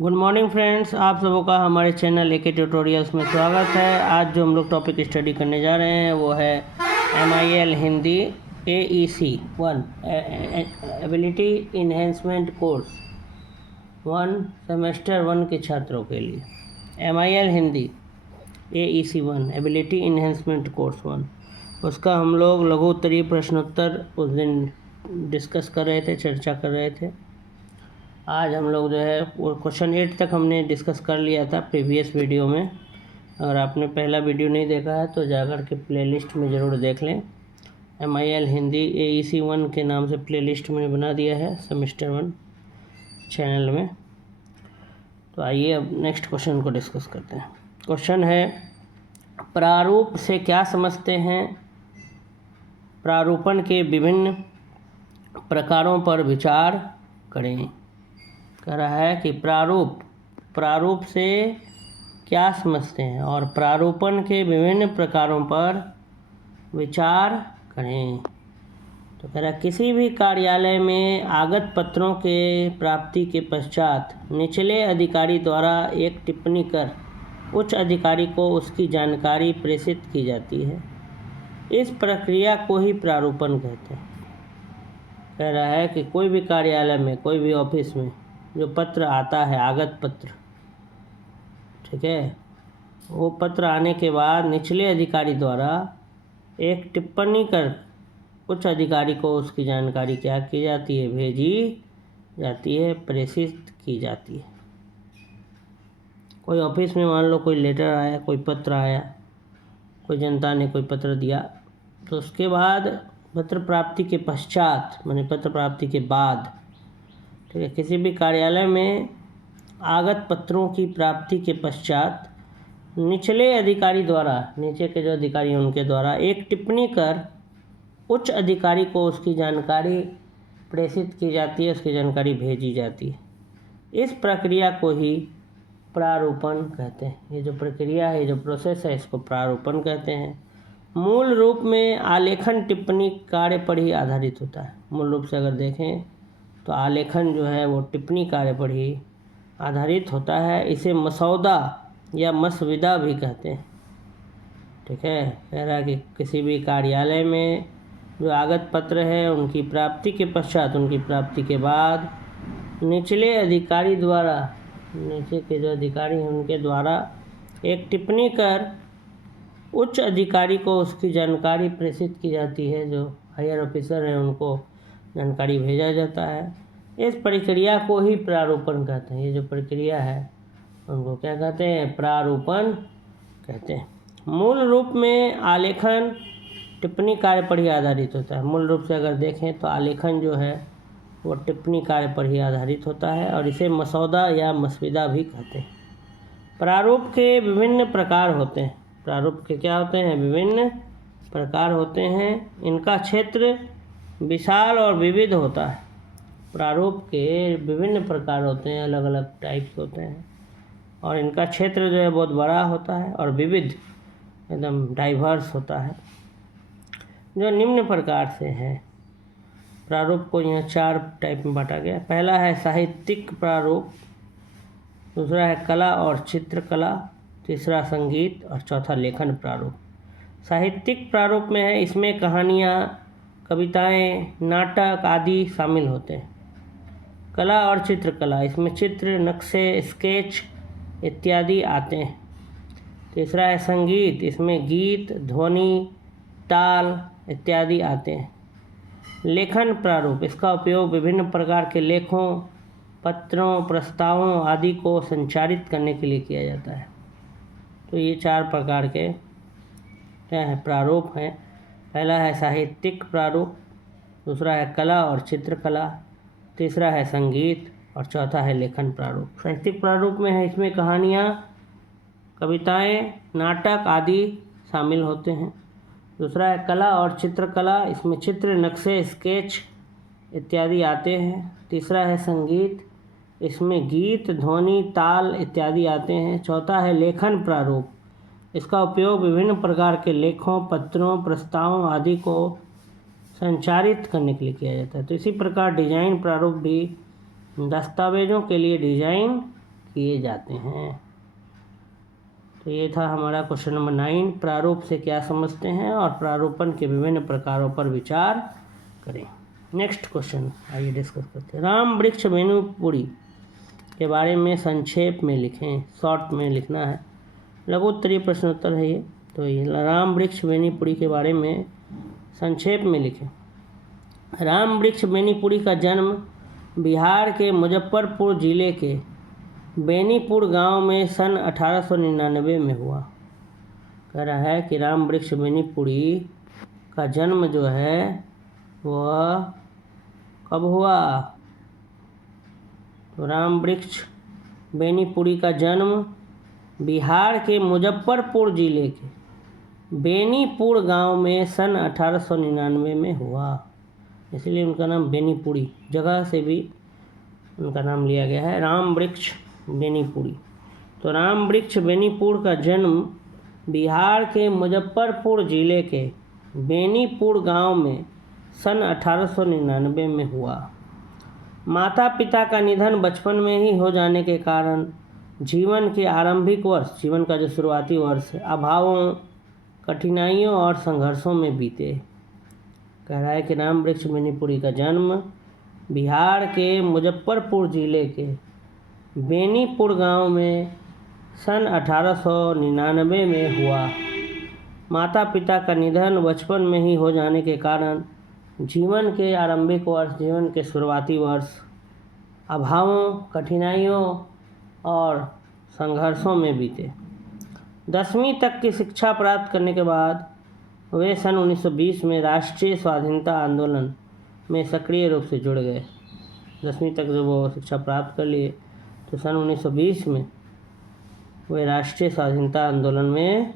Good morning friends, आप सबों का हमारे चैनल एके ट्यूटोरियल्स में स्वागत है। आज जो हम लोग टॉपिक स्टडी करने जा रहे हैं वो है MIL Hindi AEC 1 ability enhancement course 1 semester 1 के छात्रों के लिए। MIL Hindi AEC 1 ability enhancement course 1, उसका हम लोग लघु उत्तरीय प्रश्नोत्तर उस दिन डिस्कस कर रहे थे, चर्चा कर रहे थे। आज हम लोग जो है वो क्वेश्चन 8 तक हमने डिस्कस कर लिया था प्रीवियस वीडियो में। अगर आपने पहला वीडियो नहीं देखा है तो जाकर के प्लेलिस्ट में ज़रूर देख लें। MIL हिंदी AEC 1 के नाम से प्लेलिस्ट में बना दिया है सेमेस्टर 1 चैनल में। तो आइए अब नेक्स्ट क्वेश्चन को डिस्कस करते हैं। क्वेश्चन है, प्रारूप से क्या समझते हैं? प्रारूपण के विभिन्न प्रकारों पर विचार करें। कह रहा है कि प्रारूप से क्या समझते हैं और प्रारूपण के विभिन्न प्रकारों पर विचार करें। तो कह रहा है, किसी भी कार्यालय में आगत पत्रों के प्राप्ति के पश्चात निचले अधिकारी द्वारा एक टिप्पणी कर उच्च अधिकारी को उसकी जानकारी प्रेषित की जाती है। इस प्रक्रिया को ही प्रारूपण कहते हैं। कह रहा है कि कोई भी कार्यालय में, कोई भी ऑफिस में जो पत्र आता है, आगत पत्र, ठीक है, वो पत्र आने के बाद निचले अधिकारी द्वारा एक टिप्पणी कर उच्च अधिकारी को उसकी जानकारी क्या की जाती है? भेजी जाती है, प्रेषित की जाती है। कोई ऑफिस में मान लो कोई लेटर आया, कोई पत्र आया, कोई जनता ने कोई पत्र दिया, तो उसके बाद पत्र प्राप्ति के पश्चात, माने पत्र प्राप्ति के बाद, ठीक है, किसी भी कार्यालय में आगत पत्रों की प्राप्ति के पश्चात निचले अधिकारी द्वारा, नीचे के जो अधिकारी हैं उनके द्वारा एक टिप्पणी कर उच्च अधिकारी को उसकी जानकारी प्रेषित की जाती है, उसकी जानकारी भेजी जाती है। इस प्रक्रिया को ही प्रारूपण कहते हैं। ये जो प्रक्रिया है, ये जो प्रोसेस है, इसको प्रारूपण कहते हैं। मूल रूप में आलेखन टिप्पणी कार्य पर ही आधारित होता है। मूल रूप से अगर देखें तो आलेखन जो है वो टिप्पणी कार्य पर ही आधारित होता है। इसे मसौदा या मसविदा भी कहते हैं। ठीक है, कह रहा है कि किसी भी कार्यालय में जो आगत पत्र है उनकी प्राप्ति के पश्चात, उनकी प्राप्ति के बाद निचले अधिकारी द्वारा, नीचे के जो अधिकारी हैं उनके द्वारा एक टिप्पणी कर उच्च अधिकारी को उसकी जानकारी प्रेषित की जाती है। जो हायर ऑफिसर हैं उनको जानकारी भेजा जाता है। इस प्रक्रिया को ही प्रारूपण कहते हैं। ये जो प्रक्रिया है उनको क्या कहते हैं? प्रारूपण कहते हैं। मूल रूप में आलेखन टिप्पणी कार्य पर ही आधारित होता है। मूल रूप से अगर देखें तो आलेखन जो है वो टिप्पणी कार्य पर ही आधारित होता है और इसे मसौदा या मसविदा भी कहते हैं। प्रारूप के विभिन्न प्रकार होते हैं। प्रारूप के क्या होते हैं? विभिन्न प्रकार होते हैं। इनका क्षेत्र विशाल और विविध होता है। प्रारूप के विभिन्न प्रकार होते हैं, अलग अलग टाइप्स होते हैं और इनका क्षेत्र जो है बहुत बड़ा होता है और विविध, एकदम डाइवर्स होता है। जो निम्न प्रकार से है, प्रारूप को यहाँ 4 टाइप में बांटा गया। पहला है साहित्यिक प्रारूप, दूसरा है कला और चित्रकला, तीसरा संगीत और चौथा लेखन प्रारूप। साहित्यिक प्रारूप में है, इसमें कहानियाँ, कविताएं, नाटक आदि शामिल होते हैं। कला और चित्रकला, इसमें चित्र, नक्शे, स्केच इत्यादि आते हैं। तीसरा है संगीत, इसमें गीत, ध्वनि, ताल इत्यादि आते हैं। लेखन प्रारूप, इसका उपयोग विभिन्न प्रकार के लेखों, पत्रों, प्रस्तावों आदि को संचारित करने के लिए किया जाता है। तो ये 4 प्रकार के क्या है? प्रारूप हैं। पहला है साहित्यिक प्रारूप, दूसरा है कला और चित्रकला, तीसरा है संगीत और चौथा है लेखन प्रारूप। साहित्यिक प्रारूप में है, इसमें कहानियाँ, कविताएं, नाटक आदि शामिल होते हैं। दूसरा है कला और चित्रकला, इसमें चित्र, नक्शे, स्केच इत्यादि आते हैं। तीसरा है संगीत, इसमें गीत, ध्वनि, ताल इत्यादि आते हैं। चौथा है लेखन प्रारूप, इसका उपयोग विभिन्न प्रकार के लेखों, पत्रों, प्रस्तावों आदि को संचारित करने के लिए किया जाता है। तो इसी प्रकार डिजाइन प्रारूप भी दस्तावेजों के लिए डिजाइन किए जाते हैं। तो ये था हमारा क्वेश्चन नंबर 9, प्रारूप से क्या समझते हैं और प्रारूपण के विभिन्न प्रकारों पर विचार करें। नेक्स्ट क्वेश्चन आइए डिस्कस करते हैं। राम वृक्ष बेनीपुरी के बारे में संक्षेप में लिखें। शॉर्ट में लिखना है, लघु उत्तरीय प्रश्नोत्तर है ये। तो ये राम वृक्ष बेनीपुरी के बारे में संक्षेप में लिखें। राम वृक्ष बेनीपुरी का जन्म बिहार के मुजफ्फरपुर जिले के बेनीपुर गांव में सन 1899 में हुआ। कह रहा है कि राम वृक्ष बेनीपुरी का जन्म जो है वह कब हुआ। तो राम वृक्ष बेनीपुरी का जन्म बिहार के मुजफ्फरपुर जिले के बेनीपुर गांव में सन 1899 में हुआ, इसलिए उनका नाम बेनीपुरी, जगह से भी उनका नाम लिया गया है, राम वृक्ष बेनीपुरी। तो राम वृक्ष बेनीपुर का जन्म बिहार के मुजफ्फरपुर जिले के बेनीपुर गांव में सन 1899 में हुआ। माता पिता का निधन बचपन में ही हो जाने के कारण जीवन के आरंभिक वर्ष, जीवन का जो शुरुआती वर्ष है, अभावों, कठिनाइयों और संघर्षों में बीते। कह रहा है कि राम वृक्ष बेनीपुरी का जन्म बिहार के मुजफ्फरपुर जिले के बेनीपुर गांव में सन 1899 में हुआ। माता पिता का निधन बचपन में ही हो जाने के कारण जीवन के आरंभिक वर्ष, जीवन के शुरुआती वर्ष अभावों, कठिनाइयों और संघर्षों में बीते। 10वीं तक की शिक्षा प्राप्त करने के बाद वे सन 1920 में राष्ट्रीय स्वाधीनता आंदोलन में सक्रिय रूप से जुड़ गए। 10वीं तक जब वो शिक्षा प्राप्त कर लिए तो सन 1920 में वे राष्ट्रीय स्वाधीनता आंदोलन में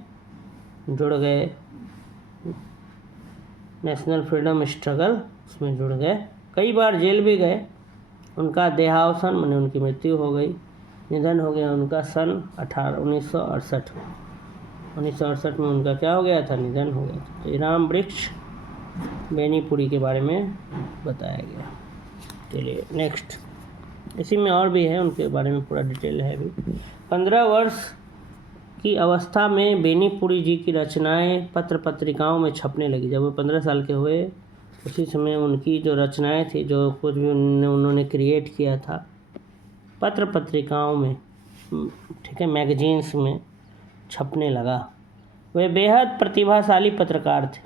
जुड़ गए, नेशनल फ्रीडम स्ट्रगल, उसमें जुड़ गए। कई बार जेल भी गए। उनका देहावसान माने उनकी मृत्यु हो गई, निधन हो गया उनका सन 1968 में। 1968 में उनका क्या हो गया था, निधन हो गया था। तो राम वृक्ष बेनीपुरी के बारे में बताया गया। चलिए नेक्स्ट, इसी में और भी है, उनके बारे में पूरा डिटेल है भी। 15 वर्ष की अवस्था में बेनीपुरी जी की रचनाएं पत्र पत्रिकाओं में छपने लगी। जब वो 15 साल के हुए उसी समय उनकी जो रचनाएं थी, जो कुछ भी उन्होंने क्रिएट किया था, पत्र पत्रिकाओं में, ठीक है, मैगजीन्स में छपने लगा। वे बेहद प्रतिभाशाली पत्रकार थे।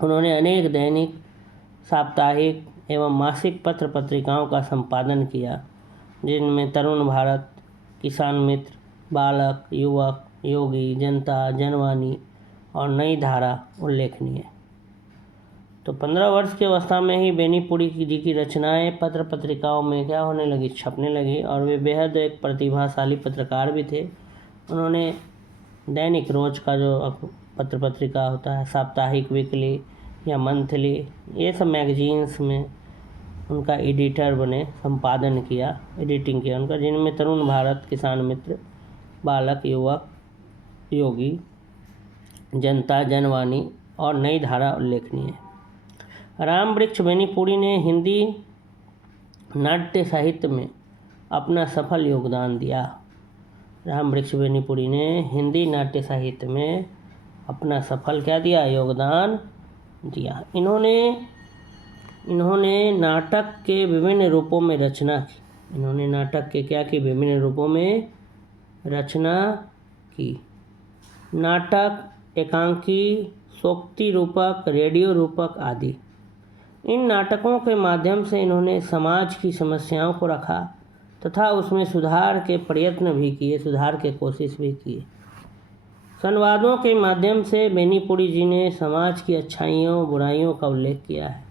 उन्होंने अनेक दैनिक, साप्ताहिक एवं मासिक पत्र पत्रिकाओं का संपादन किया, जिनमें तरुण भारत, किसान मित्र, बालक, युवक, योगी, जनता, जनवाणी और नई धारा उल्लेखनीय। तो 15 वर्ष की अवस्था में ही बेनीपुरी जी की रचनाएं पत्र पत्रिकाओं में क्या होने लगी, छपने लगी। और वे बेहद एक प्रतिभाशाली पत्रकार भी थे। उन्होंने दैनिक, रोज का जो पत्र पत्रिका होता है, साप्ताहिक, वीकली या मंथली, ये सब मैगजीन्स में उनका एडिटर बने, संपादन किया, एडिटिंग किया उनका, जिनमें तरुण भारत, किसान मित्र, बालक, युवक, योगी, जनता, जनवाणी और नई धारा उल्लेखनीय है। राम वृक्ष बेनीपुरी ने हिंदी नाट्य साहित्य में अपना सफल योगदान दिया। राम वृक्ष बेनीपुरी ने हिंदी नाट्य साहित्य में अपना सफल क्या दिया, योगदान दिया। इन्होंने नाटक के विभिन्न रूपों में रचना की। इन्होंने नाटक के क्या की, विभिन्न रूपों में रचना की। नाटक, एकांकी, सोक्ति रूपक, रेडियो रूपक आदि। इन नाटकों के माध्यम से इन्होंने समाज की समस्याओं को रखा तथा उसमें सुधार के प्रयत्न भी किए, सुधार के कोशिश भी किए। संवादों के माध्यम से बेनीपुरी जी ने समाज की अच्छाइयों, बुराइयों का उल्लेख किया है।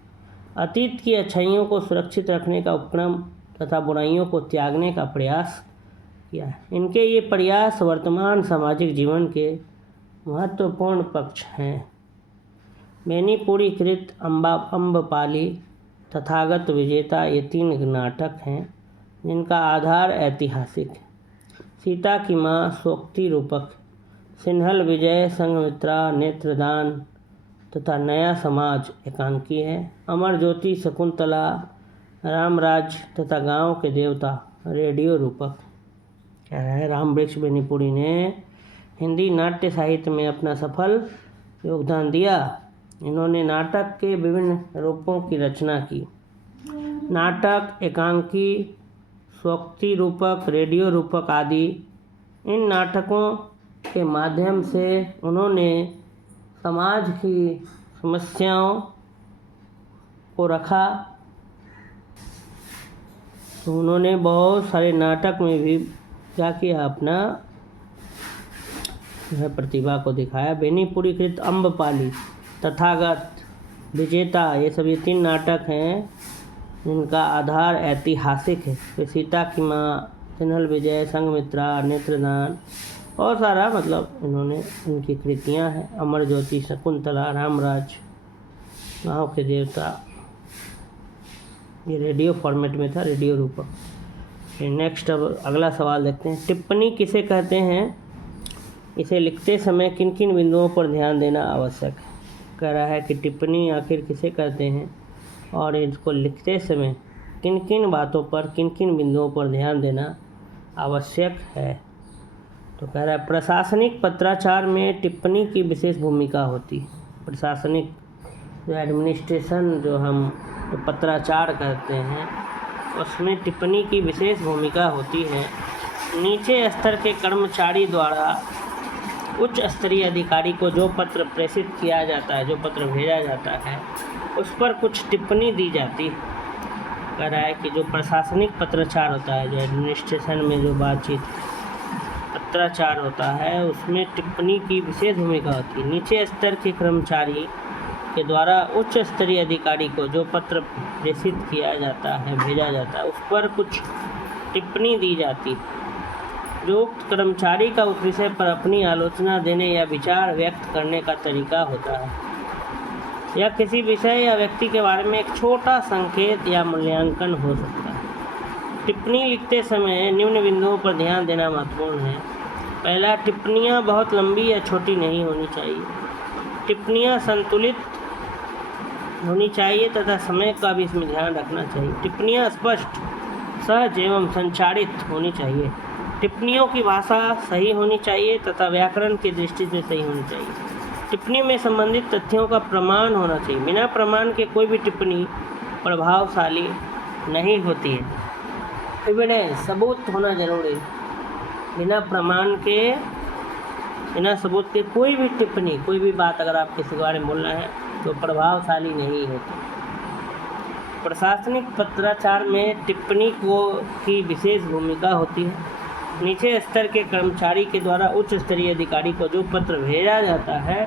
अतीत की अच्छाइयों को सुरक्षित रखने का उपक्रम तथा बुराइयों को त्यागने का प्रयास किया है। इनके ये प्रयास वर्तमान सामाजिक जीवन के महत्वपूर्ण पक्ष हैं। बेनीपुरी कृत, अम्बपाली, तथागत विजेता, ये 3 नाटक हैं जिनका आधार ऐतिहासिक है। सीता की माँ सोक्ति रूपक, सिन्हल विजय, संघमित्रा, नेत्रदान तथा नया समाज एकांकी है। अमर ज्योति, शकुंतला, रामराज तथा गांव के देवता रेडियो रूपक। कह रहा है रामवृक्ष बेनीपुरी ने हिंदी नाट्य साहित्य में अपना सफल योगदान दिया। इन्होंने नाटक के विभिन्न रूपों की रचना की। नाटक, एकांकी, स्वोक्ति रूपक, रेडियो रूपक आदि। इन नाटकों के माध्यम से उन्होंने समाज की समस्याओं को रखा। तो उन्होंने बहुत सारे नाटक में भी क्या किया, अपना प्रतिभा को दिखाया। बेनीपुरी कृत अम्बपाली, तथागत, विजेता, ये सभी 3 नाटक हैं जिनका आधार ऐतिहासिक है। वे सीता की माँ, सिन्हल विजय, संघमित्रा, नेत्रदान और सारा मतलब इन्होंने उनकी कृतियाँ हैं। अमर ज्योति, शकुंतला, रामराज, गाँव के देवता, ये रेडियो फॉर्मेट में था, रेडियो रूपक। नेक्स्ट अब अगला सवाल देखते हैं। टिप्पणी किसे कहते हैं? इसे लिखते समय किन किन बिंदुओं पर ध्यान देना आवश्यक है? कह रहा है कि टिप्पणी आखिर किसे कहते हैं और इसको लिखते समय किन किन बातों पर, किन किन बिंदुओं पर ध्यान देना आवश्यक है। तो कह रहा है प्रशासनिक पत्राचार में टिप्पणी की विशेष भूमिका होती है। प्रशासनिक जो एडमिनिस्ट्रेशन जो हम जो पत्राचार करते हैं उसमें टिप्पणी की विशेष भूमिका होती है। नीचे स्तर के कर्मचारी द्वारा उच्च स्तरीय अधिकारी को जो पत्र प्रेषित किया जाता है, जो पत्र भेजा जाता है, उस पर कुछ टिप्पणी दी जाती है। कह रहा है कि जो प्रशासनिक पत्राचार होता है, जो एडमिनिस्ट्रेशन में जो बातचीत पत्राचार होता है, उसमें टिप्पणी की विशेष भूमिका होती है। नीचे स्तर के कर्मचारी के द्वारा उच्च स्तरीय अधिकारी को जो पत्र प्रेषित किया जाता है, भेजा जाता है, उस पर कुछ टिप्पणी दी जाती है। जो उक्त कर्मचारी का उस विषय पर अपनी आलोचना देने या विचार व्यक्त करने का तरीका होता है। या किसी विषय या व्यक्ति के बारे में एक छोटा संकेत या मूल्यांकन हो सकता है। टिप्पणी लिखते समय निम्न बिंदुओं पर ध्यान देना महत्वपूर्ण है। पहला, टिप्पणियाँ बहुत लंबी या छोटी नहीं होनी चाहिए। टिप्पणियाँ संतुलित होनी चाहिए तथा समय का भी इसमें ध्यान रखना चाहिए। टिप्पणियाँ स्पष्ट, सहज एवं संचारित होनी चाहिए। टिप्पणियों की भाषा सही होनी चाहिए तथा व्याकरण की दृष्टि से सही होनी चाहिए। टिप्पणी में संबंधित तथ्यों का प्रमाण होना चाहिए। बिना प्रमाण के कोई भी टिप्पणी प्रभावशाली नहीं होती है। एविडेंस, सबूत होना जरूरी। बिना प्रमाण के, बिना सबूत के कोई भी टिप्पणी, कोई भी बात अगर आप किसी के बारे में बोलना है तो प्रभावशाली नहीं होती। प्रशासनिक पत्राचार में टिप्पणी की विशेष भूमिका होती है। नीचे स्तर के कर्मचारी के द्वारा उच्च स्तरीय अधिकारी को जो पत्र भेजा जाता है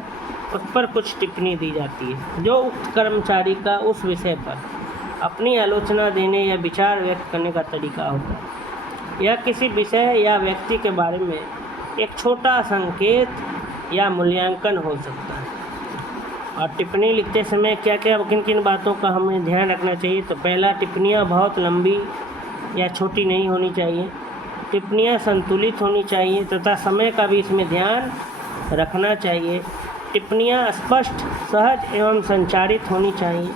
उस पर कुछ टिप्पणी दी जाती है। जो उक्त कर्मचारी का उस विषय पर अपनी आलोचना देने या विचार व्यक्त करने का तरीका होता है। यह किसी विषय या व्यक्ति के बारे में एक छोटा संकेत या मूल्यांकन हो सकता है। और टिप्पणी लिखते समय क्या क्या किन किन बातों का हमें ध्यान रखना चाहिए? तो पहला, टिप्पणियाँ बहुत लंबी या छोटी नहीं होनी चाहिए। टिप्पणियाँ संतुलित होनी चाहिए तथा समय का भी इसमें ध्यान रखना चाहिए। टिप्पणियाँ स्पष्ट, सहज एवं संचारित होनी चाहिए।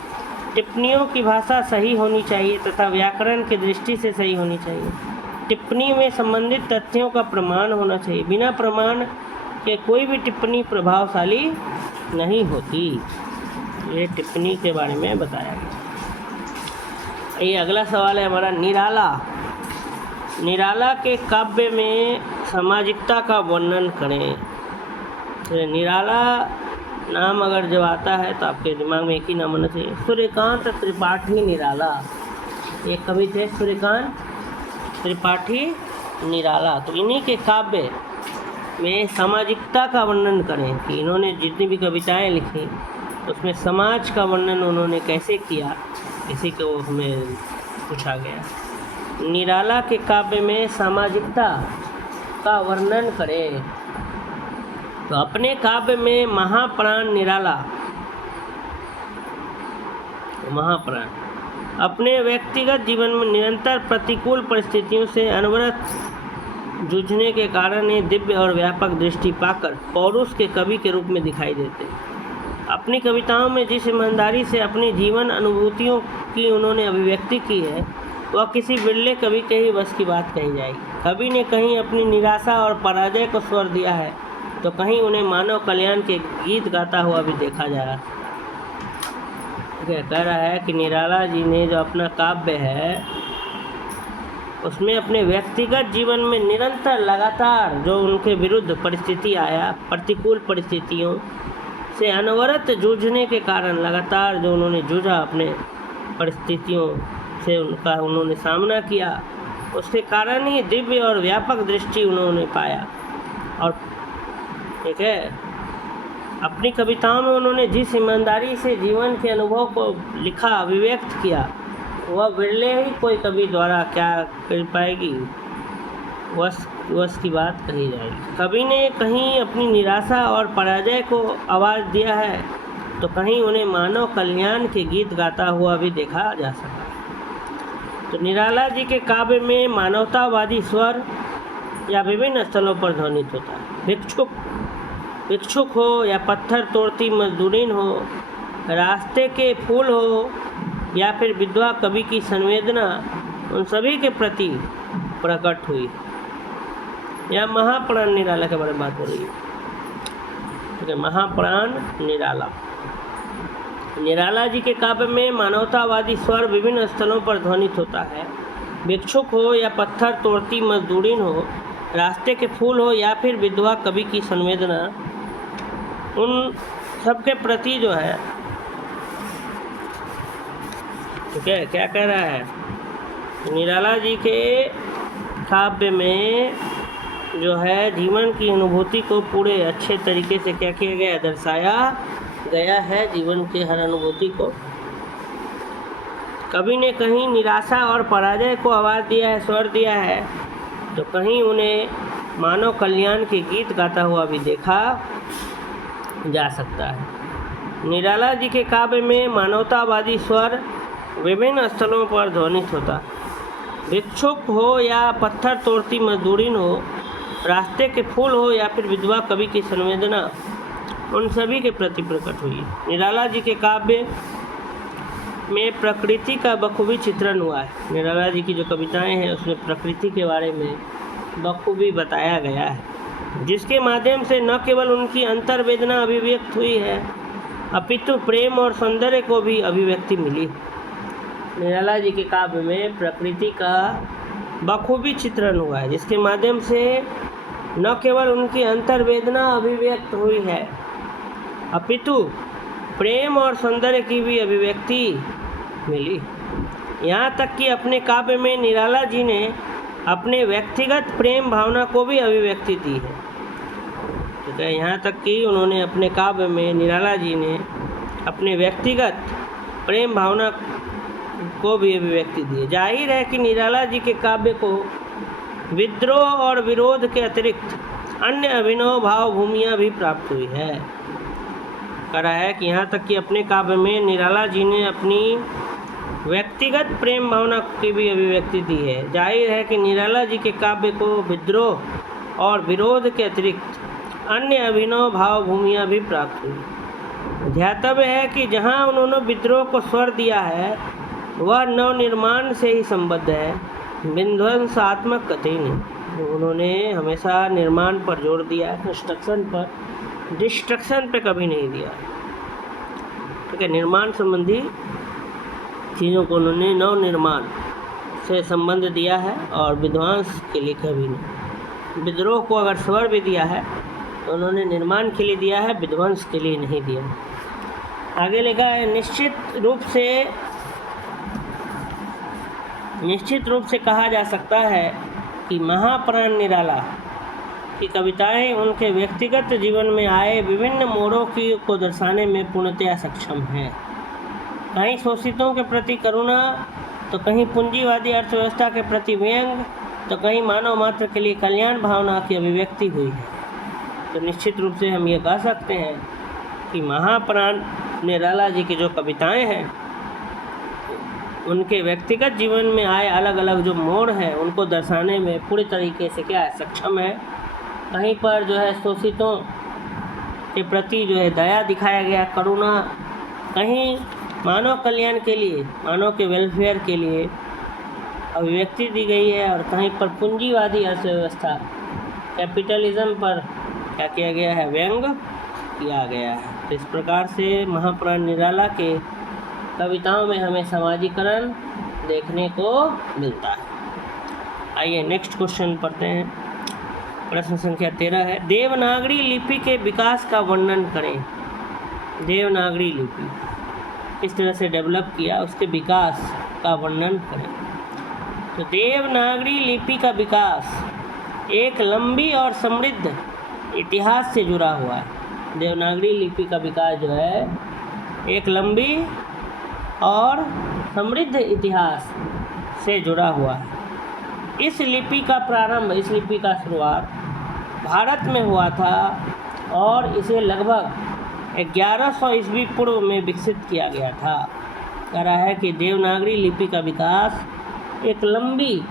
टिप्पणियों की भाषा सही होनी चाहिए तथा व्याकरण की दृष्टि से सही होनी चाहिए। टिप्पणी में संबंधित तथ्यों का प्रमाण होना चाहिए। बिना प्रमाण के कोई भी टिप्पणी प्रभावशाली नहीं होती। ये टिप्पणी के बारे में बताया गया। ये अगला सवाल है हमारा, निराला। निराला के काव्य में सामाजिकता का वर्णन करें। तो निराला नाम अगर जब आता है तो आपके दिमाग में एक ही नाम होना चाहिए, सूर्यकांत त्रिपाठी निराला। ये कवि थे सूर्यकांत त्रिपाठी निराला। तो इन्हीं के काव्य में सामाजिकता का वर्णन करें कि इन्होंने जितनी भी कविताएं लिखी उसमें समाज का वर्णन उन्होंने कैसे किया, इसी को हमें पूछा गया। निराला के काव्य में सामाजिकता का वर्णन करें। तो अपने काव्य में महाप्राण निराला, महाप्राण अपने व्यक्तिगत जीवन में निरंतर प्रतिकूल परिस्थितियों से अनवरत जूझने के कारण ये दिव्य और व्यापक दृष्टि पाकर पौरुष के कवि के रूप में दिखाई देते हैं। अपनी कविताओं में जिस ईमानदारी से अपनी जीवन अनुभूतियों की उन्होंने अभिव्यक्ति की है वह किसी बिरले कवि के ही बस की बात कही जाएगी। कवि ने कहीं अपनी निराशा और पराजय को स्वर दिया है तो कहीं उन्हें मानव कल्याण के गीत गाता हुआ भी देखा जा रहा है। कह रहा है कि निराला जी ने जो अपना काव्य है उसमें अपने व्यक्तिगत जीवन में निरंतर लगातार जो उनके विरुद्ध परिस्थिति आया, प्रतिकूल परिस्थितियों से अनवरत जूझने के कारण लगातार जो उन्होंने जूझा, अपने परिस्थितियों से उनका उन्होंने सामना किया, उसके कारण ही दिव्य और व्यापक दृष्टि उन्होंने पाया। और ठीक है, अपनी कविताओं में उन्होंने जिस ईमानदारी से जीवन के अनुभव को लिखा, अभिव्यक्त किया, वह बिरले ही कोई कवि द्वारा क्या कर पाएगी, वश की बात कही जाएगी। कवि ने कहीं अपनी निराशा और पराजय को आवाज़ दिया है तो कहीं उन्हें मानव कल्याण के गीत गाता हुआ भी देखा जा सका। तो निराला जी के काव्य में मानवतावादी स्वर या विभिन्न स्थलों पर ध्वनित होता है। भिक्षुक हो या पत्थर तोड़ती मजदूरीन हो, रास्ते के फूल हो या फिर विधवा कवि की संवेदना उन सभी के प्रति प्रकट हुई। यह महाप्राण निराला के बारे में बात हो रही है। ठीक है, महाप्राण निराला जी के काव्य में मानवतावादी स्वर विभिन्न स्थलों पर ध्वनित होता है। भिक्षुक हो या पत्थर तोड़ती मजदूरीन हो, रास्ते के फूल हो या फिर विधवा कवि की संवेदना उन सबके प्रति जो है, ठीक है, क्या कह रहा है, निराला जी के काव्य में जो है जीवन की अनुभूति को पूरे अच्छे तरीके से क्या किया गया, दर्शाया गया है। जीवन के हर अनुभूति को कवि ने कहीं निराशा और पराजय को आवाज़ दिया है, स्वर दिया है, तो कहीं उन्हें मानव कल्याण के गीत गाता हुआ भी देखा जा सकता है। निराला जी के काव्य में मानवतावादी स्वर विभिन्न स्थलों पर ध्वनित होता है। भिक्षुक हो या पत्थर तोड़ती मजदूरीन हो, रास्ते के फूल हो या फिर विधवा कवि की संवेदना उन सभी के प्रति प्रकट हुई। निराला जी के काव्य में प्रकृति का बखूबी चित्रण हुआ है। निराला जी की जो कविताएं हैं उसमें प्रकृति के बारे में बखूबी बताया गया है, जिसके माध्यम से न केवल उनकी अंतर्वेदना अभिव्यक्त हुई है अपितु प्रेम और सौंदर्य को भी अभिव्यक्ति मिली। निराला जी के काव्य में प्रकृति का बखूबी चित्रण हुआ है, जिसके माध्यम से न केवल उनकी अंतर्वेदना अभिव्यक्त हुई है अपितु प्रेम और सौंदर्य की भी अभिव्यक्ति मिली। यहाँ तक कि अपने काव्य में निराला जी ने अपने व्यक्तिगत प्रेम भावना को भी अभिव्यक्ति दी है। ठीक है, यहाँ तक कि उन्होंने अपने काव्य में, निराला जी ने अपने व्यक्तिगत प्रेम भावना को भी अभिव्यक्ति दी है। जाहिर है कि निराला जी के काव्य को विद्रोह और विरोध के अतिरिक्त अन्य अभिनव भाव भूमियाँ भी प्राप्त हुई है। कह रहा है कि यहाँ तक कि अपने काव्य में निराला जी ने अपनी व्यक्तिगत प्रेम भावना की भी अभिव्यक्ति दी है। जाहिर है कि निराला जी के काव्य को विद्रोह और विरोध के अतिरिक्त अन्य अभिनव भाव भूमियाँ भी प्राप्त हुई। ध्यातव्य है कि जहाँ उन्होंने विद्रोह को स्वर दिया है वह नवनिर्माण से ही संबद्ध है, विध्वंसात्मक कतई नहीं। उन्होंने हमेशा निर्माण पर जोर दिया है, कंस्ट्रक्शन पर, डिस्ट्रक्शन पे कभी नहीं दिया। ठीक है, निर्माण संबंधी चीज़ों को उन्होंने नवनिर्माण से संबंध दिया है और विध्वंस के लिए कभी नहीं। विद्रोह को अगर स्वर भी दिया है तो उन्होंने निर्माण के लिए दिया है, विध्वंस के लिए नहीं दिया। आगे लिखा है, निश्चित रूप से कहा जा सकता है कि महाप्राण निराला की कविताएं उनके व्यक्तिगत जीवन में आए विभिन्न मोड़ों को दर्शाने में पूर्णतया सक्षम हैं। कहीं शोषितों के प्रति करुणा, तो कहीं पूंजीवादी अर्थव्यवस्था के प्रति व्यंग, तो कहीं मानव मात्र के लिए कल्याण भावना की अभिव्यक्ति हुई है। तो निश्चित रूप से हम ये कह सकते हैं कि महाप्राण निराला जी की जो कविताएं हैं उनके व्यक्तिगत जीवन में आए अलग अलग जो मोड़ हैं उनको दर्शाने में पूरी तरीके से क्या है, सक्षम है। कहीं पर जो है शोषितों के प्रति जो है दया दिखाया गया, करुणा, कहीं मानव कल्याण के लिए, मानव के वेलफेयर के लिए अभिव्यक्ति दी गई है और कहीं पर पूंजीवादी अर्थव्यवस्था कैपिटलिज्म पर क्या किया गया है, व्यंग किया गया है। तो इस प्रकार से महाप्राण निराला के कविताओं में हमें सामाजिकरण देखने को मिलता है। आइए नेक्स्ट क्वेश्चन पढ़ते हैं। प्रश्न संख्या 13 है, देवनागरी लिपि के विकास का वर्णन करें। देवनागरी लिपि किस तरह से डेवलप किया, उसके विकास का वर्णन करें। तो देवनागरी लिपि का विकास एक लंबी और समृद्ध इतिहास से जुड़ा हुआ है। देवनागरी लिपि का विकास जो है एक लंबी और समृद्ध इतिहास से जुड़ा हुआ है। इस लिपि का प्रारंभ, इस लिपि का शुरुआत भारत में हुआ था और इसे लगभग 1100 ईस्वी पूर्व में विकसित किया गया था। कह रहा है कि देवनागरी लिपि का विकास एक लंबी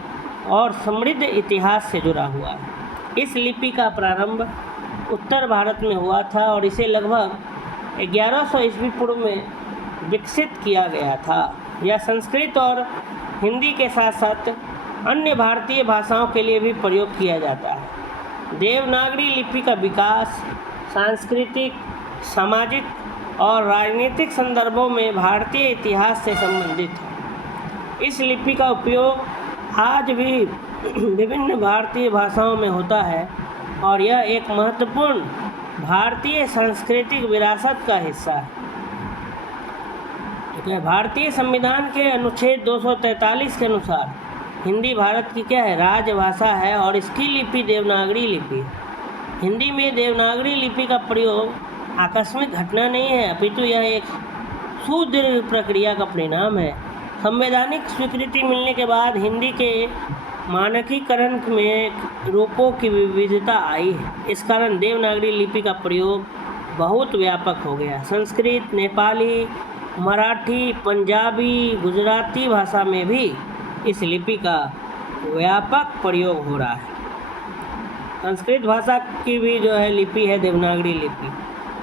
और समृद्ध इतिहास से जुड़ा हुआ है। इस लिपि का प्रारंभ उत्तर भारत में हुआ था और इसे लगभग 1100 ईस्वी पूर्व में विकसित किया गया था। यह संस्कृत और हिंदी के साथ साथ अन्य भारतीय भाषाओं के लिए भी प्रयोग किया जाता है। देवनागरी लिपि का विकास सांस्कृतिक, सामाजिक और राजनीतिक संदर्भों में भारतीय इतिहास से संबंधित है। इस लिपि का उपयोग आज भी विभिन्न भारतीय भाषाओं में होता है और यह एक महत्वपूर्ण भारतीय सांस्कृतिक विरासत का हिस्सा है। भारतीय संविधान के अनुच्छेद 243 के अनुसार हिंदी भारत की क्या है, राजभाषा है और इसकी लिपि देवनागरी लिपि है। हिंदी में देवनागरी लिपि का प्रयोग आकस्मिक घटना नहीं है, अपितु यह एक सुदीर्घ प्रक्रिया का परिणाम है। संवैधानिक स्वीकृति मिलने के बाद हिंदी के मानकीकरण में रूपों की विविधता आई है। इस कारण देवनागरी लिपि का प्रयोग बहुत व्यापक हो गया। संस्कृत, नेपाली, मराठी, पंजाबी, गुजराती भाषा में भी इस लिपि का व्यापक प्रयोग हो रहा है। संस्कृत भाषा की भी जो है लिपि है देवनागरी लिपि,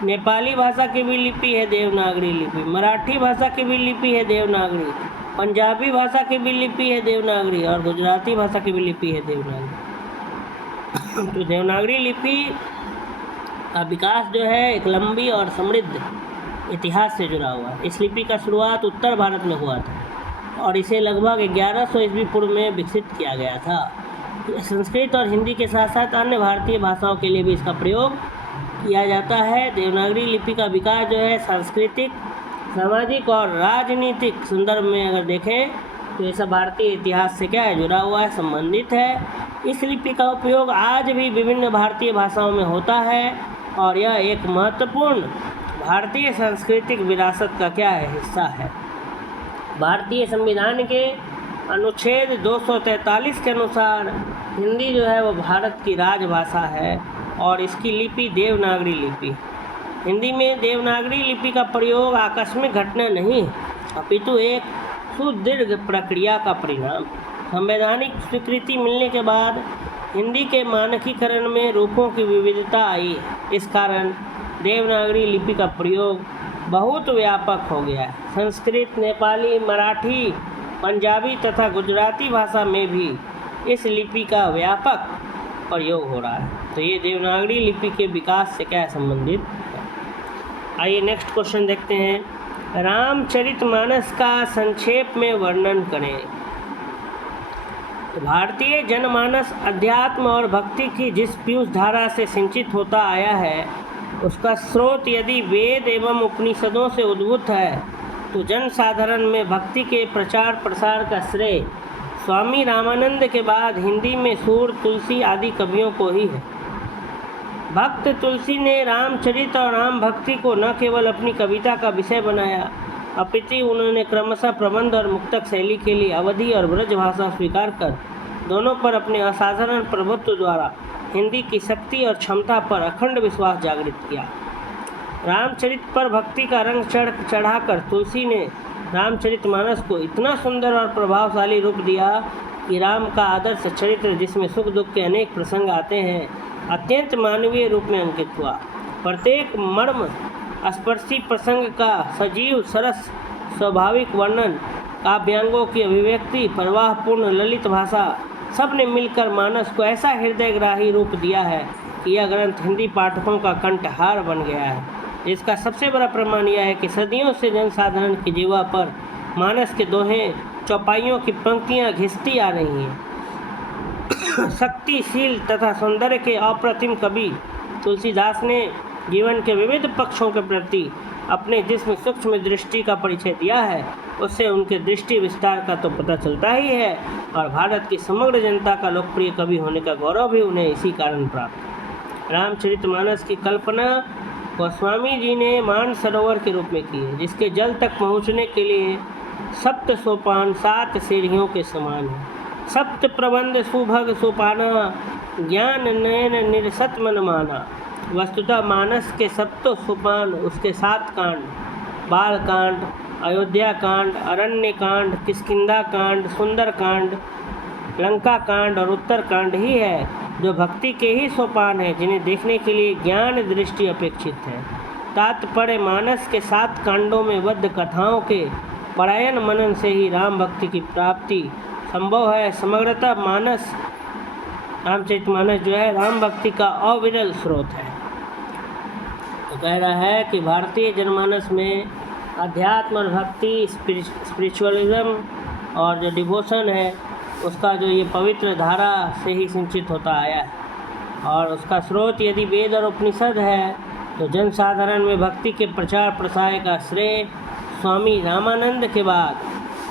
नेपाली भाषा की भी लिपि है देवनागरी लिपि, मराठी भाषा की भी लिपि है देवनागरी, पंजाबी भाषा की भी लिपि है देवनागरी और गुजराती भाषा की भी लिपि है देवनागरी। तो देवनागरी लिपि का विकास जो है एक लंबी और समृद्ध इतिहास से जुड़ा हुआ है। इस लिपि का शुरुआत उत्तर भारत में हुआ था और इसे लगभग 1100 ईस्वी पूर्व में विकसित किया गया था। संस्कृत और हिंदी के साथ साथ अन्य भारतीय भाषाओं के लिए भी इसका प्रयोग किया जाता है। देवनागरी लिपि का विकास जो है सांस्कृतिक, सामाजिक और राजनीतिक संदर्भ में अगर देखें तो ये सब भारतीय इतिहास से क्या है, जुड़ा हुआ है, संबंधित है। इस लिपि का उपयोग आज भी विभिन्न भारतीय भाषाओं में होता है और यह एक महत्वपूर्ण भारतीय सांस्कृतिक विरासत का क्या है, हिस्सा है। भारतीय संविधान के अनुच्छेद 243 के अनुसार हिंदी जो है वो भारत की राजभाषा है और इसकी लिपि देवनागरी लिपि। हिंदी में देवनागरी लिपि का प्रयोग आकस्मिक घटना नहीं अपितु एक सुदीर्घ प्रक्रिया का परिणाम। संवैधानिक स्वीकृति मिलने के बाद हिंदी के मानकीकरण में रूपों की विविधता आई। इस कारण देवनागरी लिपि का प्रयोग बहुत व्यापक हो गया है। संस्कृत, नेपाली, मराठी, पंजाबी तथा गुजराती भाषा में भी इस लिपि का व्यापक प्रयोग हो रहा है। तो ये देवनागरी लिपि के विकास से क्या है, संबंधित है। आइए नेक्स्ट क्वेश्चन देखते हैं। रामचरितमानस का संक्षेप में वर्णन करें। तो भारतीय जनमानस अध्यात्म और भक्ति की जिस पीयूष धारा से सिंचित होता आया है उसका स्रोत यदि वेद एवं उपनिषदों से उद्भूत है तो जन साधारण में भक्ति के प्रचार प्रसार का श्रेय स्वामी रामानंद के बाद हिंदी में सूर, तुलसी आदि कवियों को ही है। भक्त तुलसी ने रामचरित और राम भक्ति को न केवल अपनी कविता का विषय बनाया अपितु उन्होंने क्रमशः प्रबंध और मुक्तक शैली के लिए अवधी और ब्रज भाषा स्वीकार कर दोनों पर अपने असाधारण प्रभुत्व द्वारा हिंदी की शक्ति और क्षमता पर अखंड विश्वास जागृत किया। रामचरित पर भक्ति का रंग चढ़ाकर तुलसी ने रामचरितमानस को इतना सुंदर और प्रभावशाली रूप दिया कि राम का आदर्श चरित्र जिसमें सुख दुख के अनेक प्रसंग आते हैं अत्यंत मानवीय रूप में अंकित हुआ। प्रत्येक मर्म स्पर्शी प्रसंग का सजीव सरस स्वाभाविक वर्णन काव्यांगों की अभिव्यक्ति, प्रवाहपूर्ण ललित भाषा, सब ने मिलकर मानस को ऐसा हृदयग्राही रूप दिया है कि यह ग्रंथ हिंदी पाठकों का कंठहार बन गया है। इसका सबसे बड़ा प्रमाण यह है कि सदियों से जनसाधारण की जीवा पर मानस के दोहे चौपाइयों की पंक्तियां घिसती आ रही हैं। शक्तिशील तथा सौंदर्य के अप्रतिम कवि तुलसीदास ने जीवन के विविध पक्षों के प्रति अपने जिसमें सूक्ष्म दृष्टि का परिचय दिया है, उससे उनके दृष्टि विस्तार का तो पता चलता ही है, और भारत की समग्र जनता का लोकप्रिय कवि होने का गौरव भी उन्हें इसी कारण प्राप्त। रामचरितमानस की कल्पना गोस्वामी जी ने मानसरोवर के रूप में की है, जिसके जल तक पहुँचने के लिए 7 सोपान 7 सीढ़ियों के समान है। 7 प्रबंध सुभग सोपाना, ज्ञान नयन निरसत मन माना। वस्तुतः मानस के 7 सोपान, उसके 7 कांड, बाल कांड, अयोध्या कांड, अरण्य कांड, किष्किंधा कांड, सुंदर कांड, लंका कांड और उत्तर कांड ही है, जो भक्ति के ही सोपान है, जिन्हें देखने के लिए ज्ञान दृष्टि अपेक्षित है। तात्पर्य मानस के 7 कांडों में बद्ध कथाओं के परायण मनन से ही राम भक्ति की प्राप्ति संभव है। समग्रतः मानस, रामचरितमानस जो है, राम भक्ति का अविरल स्रोत है। तो कह रहा है कि भारतीय जनमानस में अध्यात्म और भक्ति, स्पिरिचुअलिज्म और जो डिवोशन है, उसका जो ये पवित्र धारा से ही सिंचित होता आया है, और उसका स्रोत यदि वेद और उपनिषद है, तो जनसाधारण में भक्ति के प्रचार प्रसार का श्रेय स्वामी रामानंद के बाद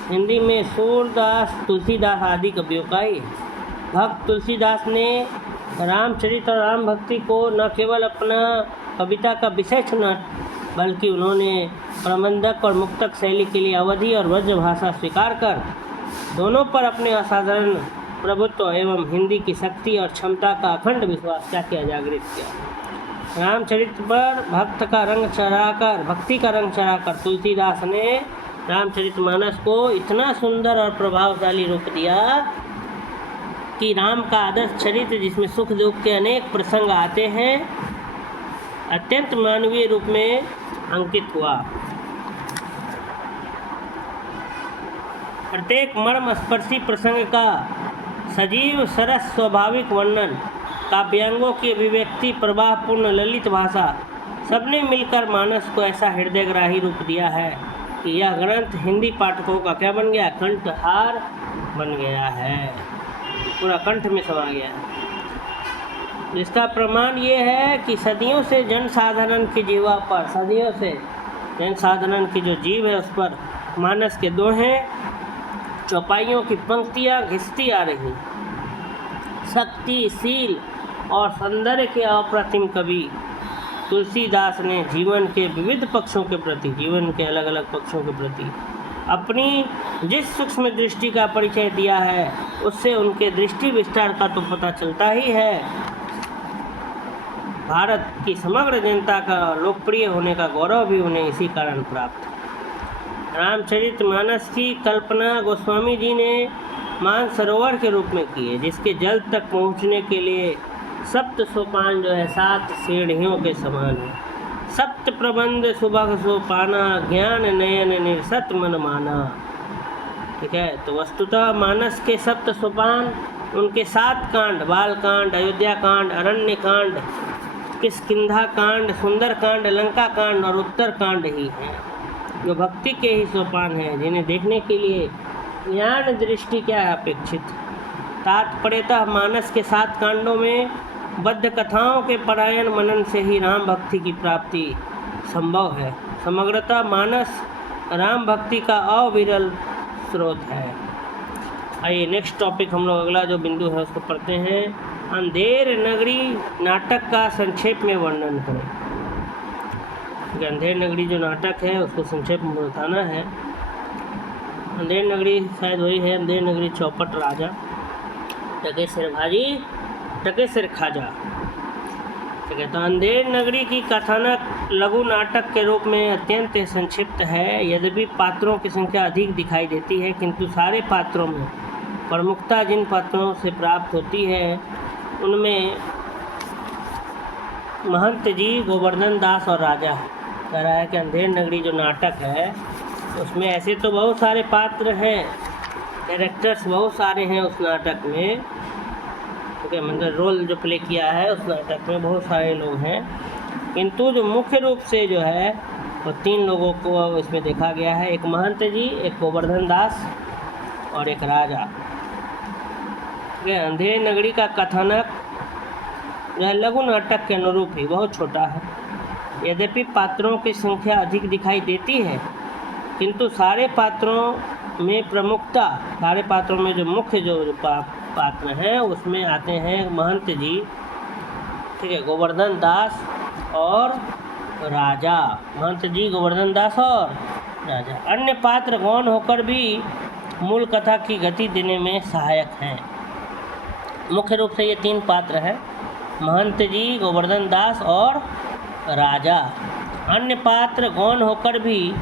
हिंदी में सूरदास, तुलसीदास आदि कवियों का ही है। भक्त तुलसीदास ने रामचरित और राम भक्ति को न केवल अपना कविता का विषय चुना, बल्कि उन्होंने प्रबंधक और मुक्तक शैली के लिए अवधि और ब्रज भाषा स्वीकार कर दोनों पर अपने असाधारण प्रभुत्व एवं हिंदी की शक्ति और क्षमता का अखंड विश्वास क्या जागृत किया। रामचरित पर भक्ति का रंग चढ़ाकर तुलसीदास ने रामचरितमानस को इतना सुंदर और प्रभावशाली रूप दिया कि राम का आदर्श चरित्र, जिसमें सुख दुख के अनेक प्रसंग आते हैं, अत्यंत मानवीय रूप में अंकित हुआ। प्रत्येक मर्म स्पर्शी प्रसंग का सजीव सरस स्वाभाविक वर्णन, काव्यांगों की अभिव्यक्ति, प्रवाहपूर्ण ललित भाषा, सबने मिलकर मानस को ऐसा हृदयग्राही रूप दिया है कि यह ग्रंथ हिंदी पाठकों का क्या बन गया, कंठहार बन गया है, पूरा कंठ में समा गया है। इसका प्रमाण ये है कि सदियों से जनसाधारण की जीवा पर, सदियों से जनसाधारण की जो जीव है उस पर मानस के दोहे चौपाइयों की पंक्तियाँ घिसती आ रही। शक्तिशील और सौंदर्य के अप्रतिम कवि तुलसीदास ने जीवन के विविध पक्षों के प्रति, जीवन के अलग अलग पक्षों के प्रति अपनी जिस सूक्ष्म दृष्टि का परिचय दिया है, उससे उनके दृष्टि विस्तार का तो पता चलता ही है। भारत की समग्र जनता का लोकप्रिय होने का गौरव भी उन्हें इसी कारण प्राप्त। रामचरितमानस की कल्पना गोस्वामी जी ने मानसरोवर के रूप में की है, जिसके जल तक पहुंचने के लिए 7 सोपान जो है 7 सीढ़ियों के समान है। 7 प्रबंध सुभग सोपाना, ज्ञान नयन निरसत मन माना। ठीक है, तो वस्तुतः मानस के 7 सोपान, उनके 7 कांड, बाल कांड, अयोध्या कांड, अरण्य कांड, किष्किंधा कांड, सुंदर कांड, लंका कांड और उत्तर कांड ही हैं, जो भक्ति के ही सोपान हैं, जिन्हें देखने के लिए ज्ञान दृष्टि क्या है अपेक्षित। तात्पर्यतः मानस के 7 कांडों में बद्ध कथाओं के परायण मनन से ही राम भक्ति की प्राप्ति संभव है। समग्रतः मानस राम भक्ति का अविरल स्रोत है। आइए नेक्स्ट टॉपिक हम लोग अगला जो बिंदु है उसको पढ़ते हैं। अंधेर नगरी नाटक का संक्षेप में वर्णन करें। अंधेर नगरी जो नाटक है उसको संक्षेप में बताना है। अंधेर नगरी शायद वही है, अंधेर नगरी चौपट राजा, टकेसर भाजी, टकेसर खाजा। ठीक है, तो अंधेर नगरी की कथानक लघु नाटक के रूप में अत्यंत संक्षिप्त है। यद्यपि पात्रों की संख्या अधिक दिखाई देती है, किंतु सारे पात्रों में प्रमुखता जिन पात्रों से प्राप्त होती है उनमें महंत जी, गोवर्धन दास और राजा है। कह रहा है कि अंधेर नगरी जो नाटक है उसमें ऐसे तो बहुत सारे पात्र हैं, कैरेक्टर्स बहुत सारे हैं उस नाटक में, ठीक है, मतलब रोल जो प्ले किया है उस नाटक में बहुत सारे लोग हैं, किंतु जो मुख्य रूप से जो है वो 3 लोगों को इसमें देखा गया है। एक महंत जी, एक गोवर्धन दास और एक राजा। ठीक है, अंधेरी नगरी का कथानक जो है लघु नाटक के अनुरूप ही बहुत छोटा है। यद्यपि पात्रों की संख्या अधिक दिखाई देती है, किंतु सारे पात्रों में प्रमुखता, सारे पात्रों में जो मुख्य जो पात्र हैं उसमें आते हैं महंत जी, ठीक है, गोवर्धन दास और राजा। महंत जी, गोवर्धन दास और राजा। अन्य पात्र गौण होकर भी मूल कथा की गति देने में सहायक हैं। मुख्य रूप से ये 3 पात्र हैं, महंत जी, गोवर्धन दास और राजा। अन्य पात्र गौण होकर भी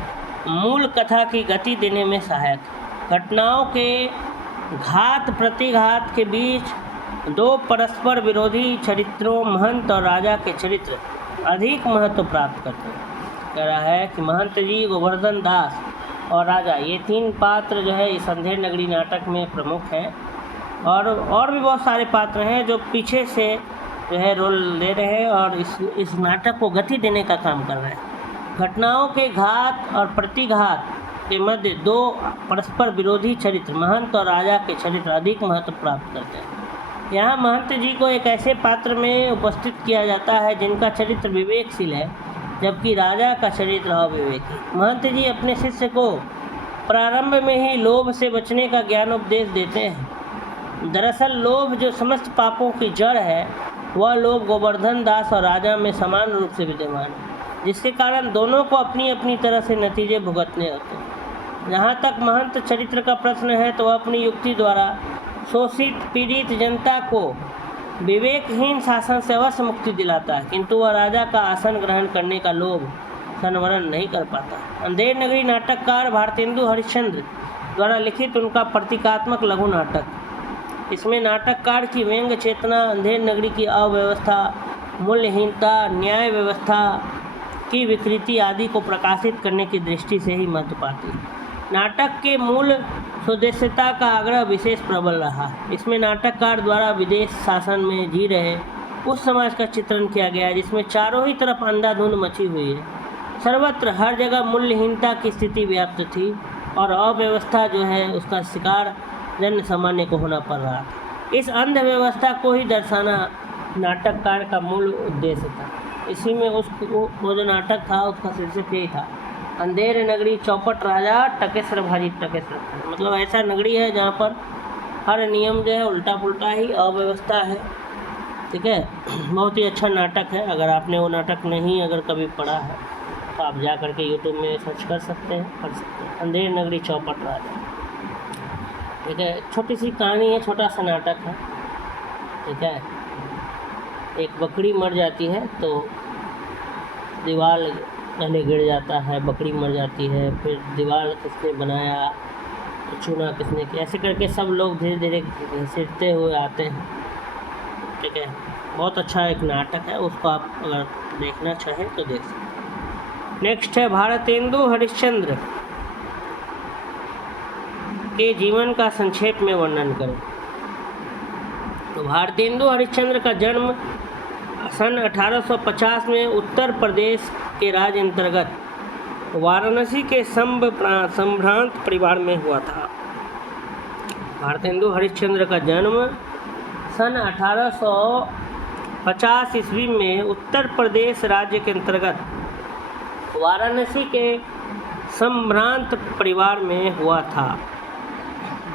मूल कथा की गति देने में सहायक। घटनाओं के घात प्रतिघात के बीच 2 परस्पर विरोधी चरित्रों महंत और राजा के चरित्र अधिक महत्व प्राप्त करते हैं। कह रहा है कि महंत जी, गोवर्धन दास और राजा, ये 3 पात्र जो है इस अंधेरी नगरी नाटक में प्रमुख हैं, और भी बहुत सारे पात्र हैं जो पीछे से जो है रोल ले रहे हैं और इस नाटक को गति देने का काम कर रहे हैं। घटनाओं के घात और प्रतिघात के मध्य 2 परस्पर विरोधी चरित्र महंत और राजा के चरित्र अधिक महत्व प्राप्त करते हैं। यहाँ महंत जी को एक ऐसे पात्र में उपस्थित किया जाता है जिनका चरित्र विवेकशील है, जबकि राजा का चरित्र अविवेकी। महंत जी अपने शिष्य को प्रारंभ में ही लोभ से बचने का ज्ञान उपदेश देते हैं। दरअसल लोभ जो समस्त पापों की जड़ है, वह लोभ गोवर्धन दास और राजा में समान रूप से विद्यमान है, जिसके कारण दोनों को अपनी अपनी तरह से नतीजे भुगतने होते हैं। जहाँ तक महंत चरित्र का प्रश्न है तो वह अपनी युक्ति द्वारा शोषित पीड़ित जनता को विवेकहीन शासन से अवश्य मुक्ति दिलाता है, किंतु वह राजा का आसन ग्रहण करने का लोभ संवरण नहीं कर पाता। अंधेरी नगरी नाटककार भारतेंदु हरिश्चंद्र द्वारा लिखित उनका प्रतीकात्मक लघु नाटक। इसमें नाटककार की व्यंग्य चेतना अंधेरी नगरी की अव्यवस्था, मूल्यहीनता, न्याय व्यवस्था की विकृति आदि को प्रकाशित करने की दृष्टि से ही महत्व पाती है। नाटक के मूल स्वदेशीता का आग्रह विशेष प्रबल रहा। इसमें नाटककार द्वारा विदेश शासन में जी रहे उस समाज का चित्रण किया गया है जिसमें चारों ही तरफ अंधाधुंध मची हुई है। सर्वत्र हर जगह मूल्यहीनता की स्थिति व्याप्त थी और अव्यवस्था जो है उसका शिकार जन सामान्य को होना पड़ रहा था। इस अंध व्यवस्था को ही दर्शाना नाटककार का मूल उद्देश्य था। इसी में वो जो नाटक था उसका शीर्षक यही था, अंधेरी नगरी चौपट राजा टकेसर भारी टकेसर। मतलब ऐसा नगरी है जहाँ पर हर नियम जो है उल्टा पुल्टा ही अव्यवस्था है। ठीक है, बहुत ही अच्छा नाटक है। अगर आपने वो नाटक नहीं अगर कभी पढ़ा है तो आप जा कर के यूट्यूब में सर्च कर सकते हैं, पढ़ सकते हैं, अंधेरी नगरी चौपट राजा। ठीक है, छोटी सी कहानी है, छोटा सा नाटक है। ठीक है, एक बकरी मर जाती है तो दीवार पहले गिर जाता है, बकरी मर जाती है, फिर दीवार किसने बनाया, चुना किसने किया, ऐसे करके सब लोग धीरे धीरे घसीटते हुए आते हैं। ठीक है, बहुत अच्छा एक नाटक है, उसको आप अगर देखना चाहें तो देख सकते हैं। नेक्स्ट है भारतेंदु हरिश्चंद्र के जीवन का संक्षेप में वर्णन करें। तो भारतेंदु हरिश्चंद्र का जन्म सन 1850 में उत्तर प्रदेश के राज्य अंतर्गत वाराणसी के संभ्रांत परिवार में हुआ था। भारतेंदु हरिश्चंद्र का जन्म सन 1850 ईस्वी में उत्तर प्रदेश राज्य के अंतर्गत वाराणसी के संभ्रांत परिवार में हुआ था।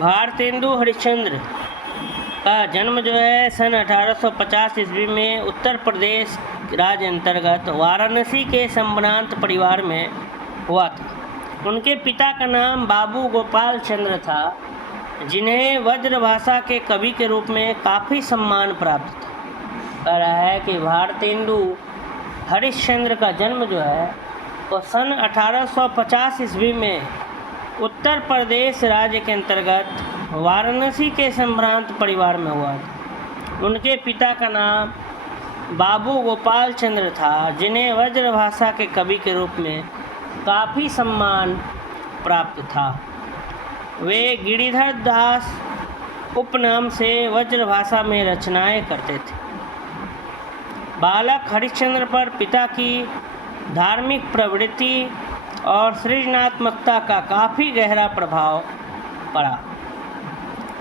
भारतेंदु हरिश्चंद्र का जन्म जो है सन 1850 ईस्वी में उत्तर प्रदेश राज्य अंतर्गत वाराणसी के संभ्रांत परिवार में हुआ था। उनके पिता का नाम बाबू गोपाल चंद्र था, जिन्हें व्रजभाषा के कवि के रूप में काफ़ी सम्मान प्राप्त था। कह रहा है कि भारतेंदु हरिश्चंद्र का जन्म जो है वो सन 1850 ईस्वी में उत्तर प्रदेश राज्य के अंतर्गत वाराणसी के संभ्रांत परिवार में हुआ था। उनके पिता का नाम बाबू गोपाल चंद्र था, जिन्हें व्रजभाषा के कवि के रूप में काफ़ी सम्मान प्राप्त था। वे गिरिधर दास उपनाम से व्रजभाषा में रचनाएं करते थे। बालक हरिश्चंद्र पर पिता की धार्मिक प्रवृत्ति और सृजनात्मकता का काफ़ी गहरा प्रभाव पड़ा।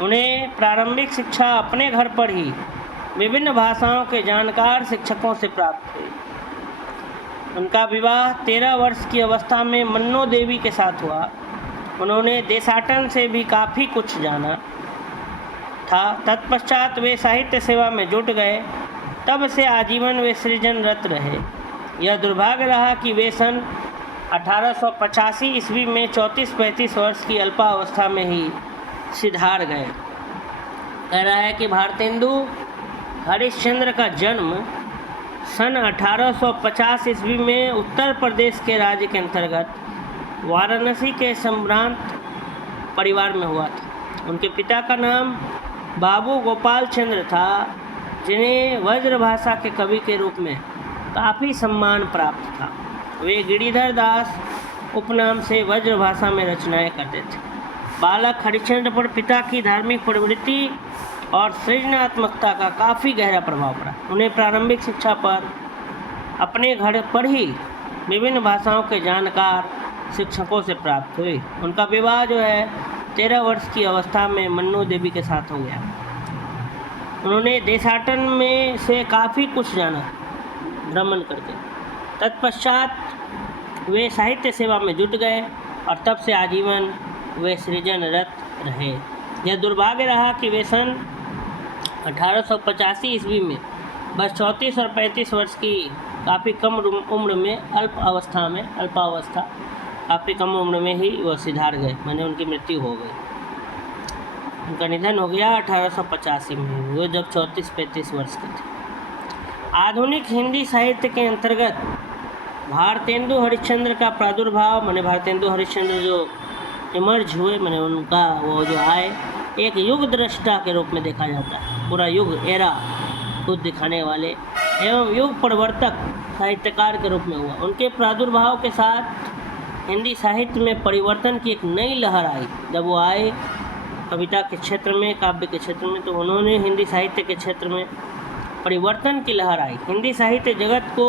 उन्हें प्रारंभिक शिक्षा अपने घर पर ही विभिन्न भाषाओं के जानकार शिक्षकों से प्राप्त हुई। उनका विवाह 13 वर्ष की अवस्था में मन्नो देवी के साथ हुआ। उन्होंने देशाटन से भी काफ़ी कुछ जाना था। तत्पश्चात वे साहित्य सेवा में जुट गए। तब से आजीवन वे सृजनरत रहे। यह दुर्भाग्य रहा कि वे सन 1885 ईस्वी में 34-35 वर्ष की अल्पावस्था में ही सिधार गए। कह रहा है कि भारतेंदु हरिश्चंद्र का जन्म सन 1850 ईस्वी में उत्तर प्रदेश के राज्य के अंतर्गत वाराणसी के संभ्रांत परिवार में हुआ था। उनके पिता का नाम बाबू गोपाल चंद्र था, जिन्हें व्रजभाषा के कवि के रूप में काफ़ी सम्मान प्राप्त था। वे गिरिधर दास उपनाम से व्रजभाषा में रचनाएं करते थे। बालक हरिश्चंद्र पर पिता की धार्मिक प्रवृत्ति और सृजनात्मकता का काफ़ी गहरा प्रभाव पड़ा। उन्हें प्रारंभिक शिक्षा पर अपने घर पर ही विभिन्न भाषाओं के जानकार शिक्षकों से प्राप्त हुई। उनका विवाह जो है 13 वर्ष की अवस्था में मन्नो देवी के साथ हो गया। उन्होंने देशाटन में से काफ़ी कुछ जाना भ्रमण करके। तत्पश्चात वे साहित्य सेवा में जुट गए और तब से आजीवन वे सृजनरत रहे। यह दुर्भाग्य रहा कि वे सन 1885 ईस्वी में बस 34 और 35 वर्ष की काफ़ी कम उम्र में अल्पावस्था काफ़ी कम उम्र में ही वह सिधार गए, माने उनकी मृत्यु हो गई। उनका निधन हो गया 1885 में, वो जब 34-35 वर्ष के थे। आधुनिक हिंदी साहित्य के अंतर्गत भारतेंदु हरिश्चंद्र का प्रादुर्भाव, माने भारतेंदु हरिश्चंद्र जो इमर्ज हुए, माने उनका वो जो आए एक युग दृष्टा के रूप में देखा जाता है। पूरा युग एरा खुद दिखाने वाले एवं युग परिवर्तक साहित्यकार के रूप में हुआ। उनके प्रादुर्भाव के साथ हिंदी साहित्य में परिवर्तन की एक नई लहर आई। जब वो आए कविता के क्षेत्र में, काव्य के क्षेत्र में, तो उन्होंने हिंदी साहित्य के क्षेत्र में परिवर्तन की लहर आई। हिंदी साहित्य जगत को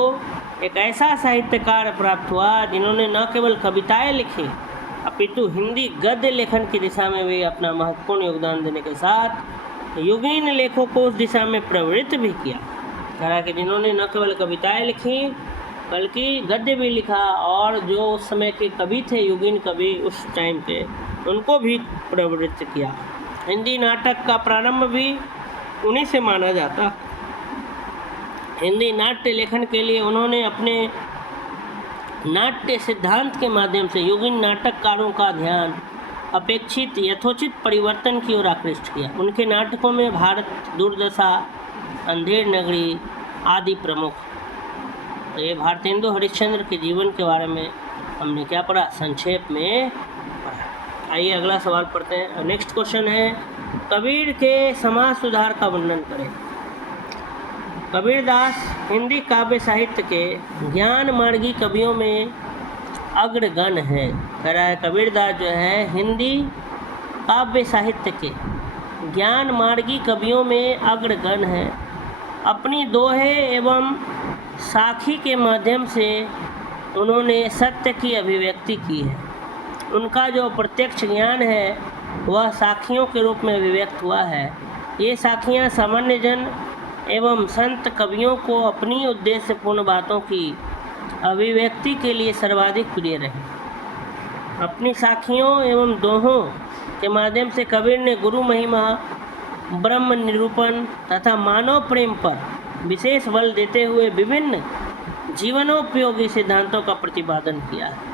एक ऐसा साहित्यकार प्राप्त हुआ जिन्होंने न केवल कविताएं लिखी अपितु हिंदी गद्य लेखन की दिशा में भी अपना महत्वपूर्ण योगदान देने के साथ युगीन लेखों को उस दिशा में प्रवृत्त भी किया। कहा कि जिन्होंने न केवल कविताएं लिखी बल्कि गद्य भी लिखा और जो उस समय के कवि थे, युगीन कवि उस टाइम के, उनको भी प्रवृत्त किया। हिंदी नाटक का प्रारंभ भी उन्हीं से माना जाता। हिंदी नाट्य लेखन के लिए उन्होंने अपने नाट्य सिद्धांत के माध्यम से युगीन नाटककारों का ध्यान अपेक्षित यथोचित परिवर्तन की ओर आकृष्ट किया। उनके नाटकों में भारत दुर्दशा, अंधेर नगरी आदि प्रमुख। ये भारतेंदु हरिश्चंद्र के जीवन के बारे में हमने क्या पढ़ा, संक्षेप में पढ़ा। आइए अगला सवाल पढ़ते हैं। नेक्स्ट क्वेश्चन है, कबीर के समाज सुधार का वर्णन करें। कबीरदास हिंदी काव्य साहित्य के ज्ञान मार्गी कवियों में अग्रगण है। कह रहा है कबीरदास जो है हिंदी काव्य साहित्य के ज्ञान मार्गी कवियों में अग्रगण है। अपनी दोहे एवं साखी के माध्यम से उन्होंने सत्य की अभिव्यक्ति की है। उनका जो प्रत्यक्ष ज्ञान है वह साखियों के रूप में अभिव्यक्त हुआ है। ये साखियाँ सामान्य जन एवं संत कवियों को अपनी उद्देश्यपूर्ण बातों की अभिव्यक्ति के लिए सर्वाधिक प्रिय रहे। अपनी साखियों एवं दोहों के माध्यम से कबीर ने गुरु महिमा, ब्रह्म निरूपण तथा मानव प्रेम पर विशेष बल देते हुए विभिन्न जीवनोपयोगी सिद्धांतों का प्रतिपादन किया है।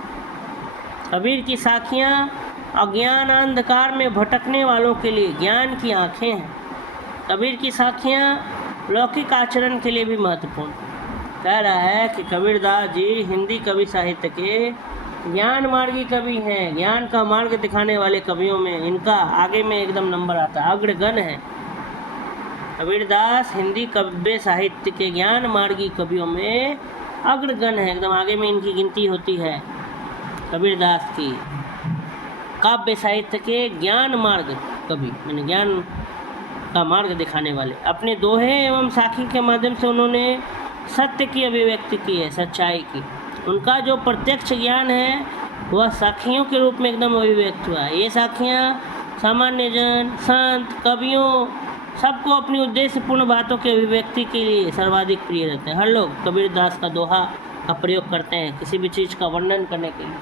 कबीर की साखियाँ अज्ञान अंधकार में भटकने वालों के लिए ज्ञान की आँखें हैं। कबीर की साखियाँ लौकिक आचरण के लिए भी महत्वपूर्ण। कह रहा है कि कबीरदास जी हिंदी कवि साहित्य के ज्ञान मार्गी कवि हैं। ज्ञान का मार्ग दिखाने वाले कवियों में इनका आगे में एकदम नंबर आता है, अग्रगण है। कबीरदास हिंदी काव्य साहित्य के ज्ञान मार्गी कवियों में अग्रगण है, एकदम आगे में इनकी गिनती होती है कबीरदास की। काव्य साहित्य के ज्ञान मार्ग कवि, मैंने ज्ञान का मार्ग दिखाने वाले। अपने दोहे एवं साखी के माध्यम से उन्होंने सत्य की अभिव्यक्ति की है, सच्चाई की। उनका जो प्रत्यक्ष ज्ञान है वह साखियों के रूप में एकदम अभिव्यक्त हुआ है। ये साखियाँ सामान्य जन, संत, कवियों सबको अपनी उद्देश्यपूर्ण बातों की अभिव्यक्ति के लिए सर्वाधिक प्रिय रहते हैं। हर लोग कबीरदास का दोहा का प्रयोग करते हैं किसी भी चीज़ का वर्णन करने के लिए।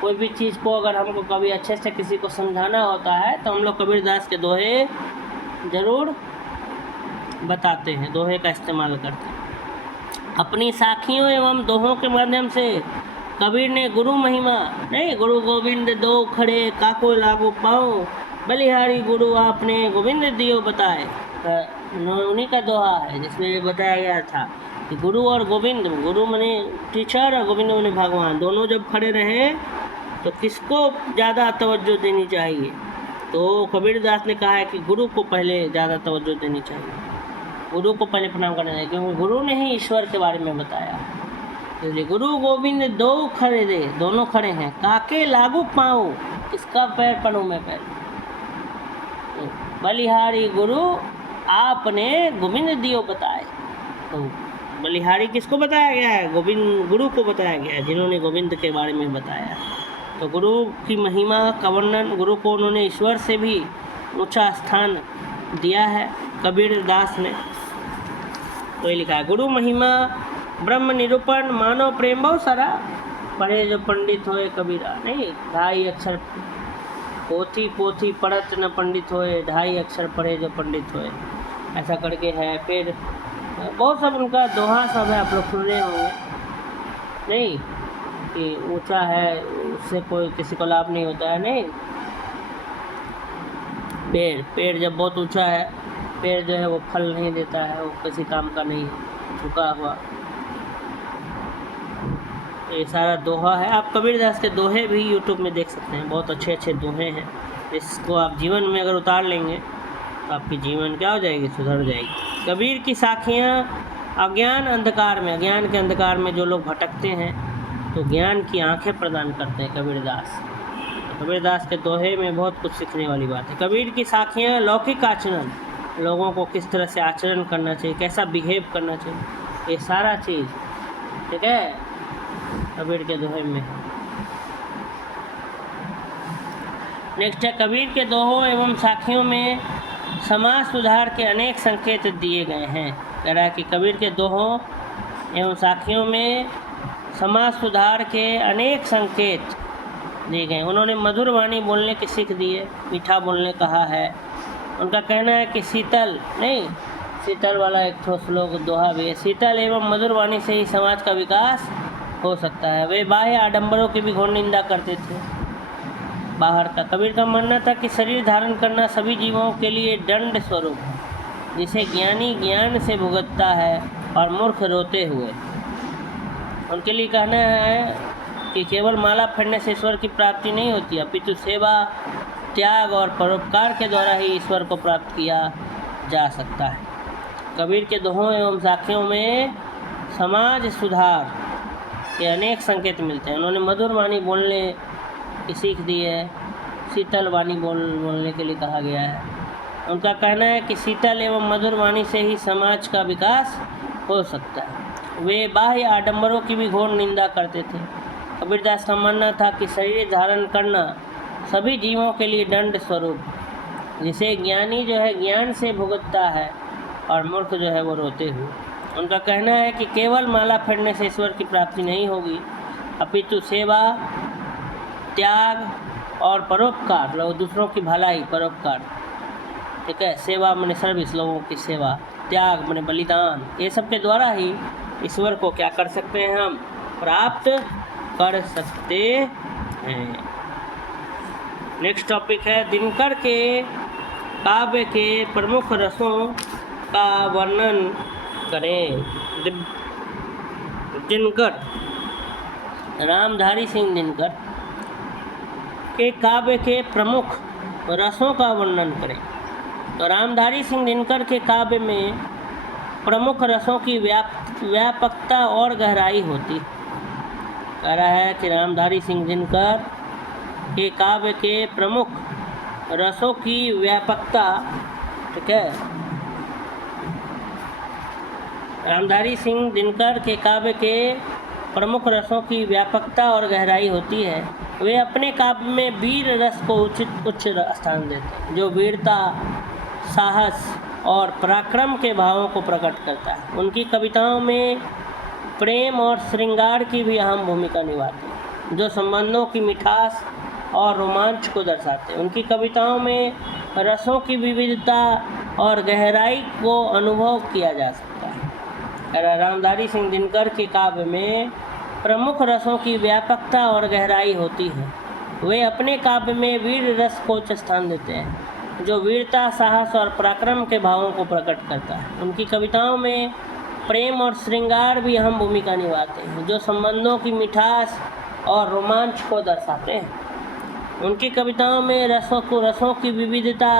कोई भी चीज़ को अगर हमको कभी अच्छे से किसी को समझाना होता है तो हम लोग कबीरदास के दोहे ज़रूर बताते हैं, दोहे का इस्तेमाल करते हैं। अपनी साखियों एवं दोहों के माध्यम से कबीर ने गुरु महिमा नहीं, गुरु गोविंद दो खड़े काको लागू पाओ, बलिहारी गुरु आपने गोविंद दियो बताए। उन्हीं का दोहा है जिसमें ये बताया गया था कि गुरु और गोविंद, गुरु माने टीचर और गोविंद माने भगवान, दोनों जब खड़े रहे तो किसको ज़्यादा तवज्जो देनी चाहिए? तो कबीरदास ने कहा है कि गुरु को पहले ज़्यादा तवज्जो देनी चाहिए, गुरु को पहले प्रणाम करना चाहिए, क्योंकि गुरु ने ही ईश्वर के बारे में बताया। इसलिए गुरु गोविंद दो खड़े दे, दोनों खड़े हैं, काके लागू पाऊँ, किसका पैर पढ़ूँ मैं पहले? तो बलिहारी गुरु आपने गोविंद दियो बताए। तो बलिहारी किसको बताया गया है? गोविंद, गुरु को बताया गया है, जिन्होंने गोविंद के बारे में बताया। तो गुरु की महिमा का वर्णन, गुरु को उन्होंने ईश्वर से भी ऊंचा स्थान दिया है कबीरदास ने। तो ये लिखा है, गुरु महिमा ब्रह्म निरूपण मानव प्रेम बहु सारा, पढ़े जो पंडित होए कबीरा नहीं, 2.5 अक्षर पोथी पोथी पढ़त न पंडित होए, 2.5 अक्षर पढ़े जो पंडित होए, ऐसा करके है। फिर बहुत सब उनका दोहा सब है, आप लोग सुन रहे होंगे नहीं, कि ऊंचा है उससे कोई किसी को लाभ नहीं होता है नहीं। पेड़ जब बहुत ऊंचा है, पेड़ जो है वो फल नहीं देता है, वो किसी काम का नहीं है, झुका हुआ। ये सारा दोहा है। आप कबीरदास के दोहे भी यूट्यूब में देख सकते हैं, बहुत अच्छे अच्छे दोहे हैं। इसको आप जीवन में अगर उतार लेंगे तो आपकी जीवन क्या हो जाएगी? सुधर जाएगी। कबीर की साखियाँ अज्ञान अंधकार में, अज्ञान के अंधकार में जो लोग भटकते हैं तो ज्ञान की आंखें प्रदान करते हैं कबीरदास। कबीरदास के दोहे में बहुत कुछ सीखने वाली बात है। कबीर की साखियाँ लौकिक आचरण, लोगों को किस तरह से आचरण करना चाहिए, कैसा बिहेव करना चाहिए, ये सारा चीज़ ठीक है कबीर के दोहे में। नेक्स्ट है, कबीर के दोहों एवं साखियों में समाज सुधार के अनेक संकेत दिए गए हैं। कह रहा है कि कबीर के दोहों एवं साखियों में समाज सुधार के अनेक संकेत दिए गए। उन्होंने मधुर वाणी बोलने की सीख दी है, मीठा बोलने कहा है। उनका कहना है कि शीतल नहीं, शीतल वाला एक ठो श्लोक दोहा भी है, शीतल एवं मधुर वाणी से ही समाज का विकास हो सकता है। वे बाह्य आडंबरों की भी घोर निंदा करते थे, बाहर का। कबीर का मानना था कि शरीर धारण करना सभी जीवों के लिए दंड स्वरूप है, जिसे ज्ञानी ज्ञान से भुगतता है और मूर्ख रोते हुए। उनके लिए कहना है कि केवल माला पहनने से ईश्वर की प्राप्ति नहीं होती, अपितु सेवा, त्याग और परोपकार के द्वारा ही ईश्वर को प्राप्त किया जा सकता है। कबीर के दोहों एवं साखियों में समाज सुधार के अनेक संकेत मिलते हैं। उन्होंने मधुर वाणी बोलने की सीख दी है, शीतल वाणी बोलने के लिए कहा गया है। उनका कहना है कि शीतल एवं मधुर वाणी से ही समाज का विकास हो सकता है। वे बाह्य आडंबरों की भी घोर निंदा करते थे। कबीरदास का मानना था कि शरीर धारण करना सभी जीवों के लिए दंड स्वरूप, जिसे ज्ञानी जो है ज्ञान से भुगतता है और मूर्ख जो है वो रोते हुए। उनका कहना है कि केवल माला फेरने से ईश्वर की प्राप्ति नहीं होगी, अपितु सेवा, त्याग और परोपकार, लोग दूसरों की भलाई, परोपकार ठीक है, सेवा माने सर्विस, लोगों की सेवा, त्याग माने बलिदान, ये सब के द्वारा ही ईश्वर को क्या कर सकते हैं? हम प्राप्त कर सकते हैं। नेक्स्ट टॉपिक है, दिनकर के काव्य के प्रमुख रसों का वर्णन करें। दिनकर, रामधारी सिंह दिनकर के काव्य के प्रमुख रसों का वर्णन करें। तो रामधारी सिंह दिनकर के काव्य में प्रमुख रसों की व्यापकता और गहराई होती। कह रहा है कि रामधारी सिंह दिनकर के काव्य के प्रमुख रसों की व्यापकता, ठीक है, रामधारी सिंह दिनकर के काव्य के प्रमुख रसों की व्यापकता और गहराई होती है। वे अपने काव्य में वीर रस को उच्च स्थान देते हैं, जो वीरता, साहस और पराक्रम के भावों को प्रकट करता है। उनकी कविताओं में प्रेम और श्रृंगार की भी अहम भूमिका निभाते हैं, जो संबंधों की मिठास और रोमांच को दर्शाते हैं। उनकी कविताओं में रसों की विविधता और गहराई को अनुभव किया जा सकता है। रामधारी सिंह दिनकर के काव्य में प्रमुख रसों की व्यापकता और गहराई होती है। वे अपने काव्य में वीर रस को उच्च स्थान देते हैं, जो वीरता, साहस और पराक्रम के भावों को प्रकट करता है। उनकी कविताओं में प्रेम और श्रृंगार भी अहम भूमिका निभाते हैं, जो संबंधों की मिठास और रोमांच को दर्शाते हैं। उनकी कविताओं में रसों की विविधता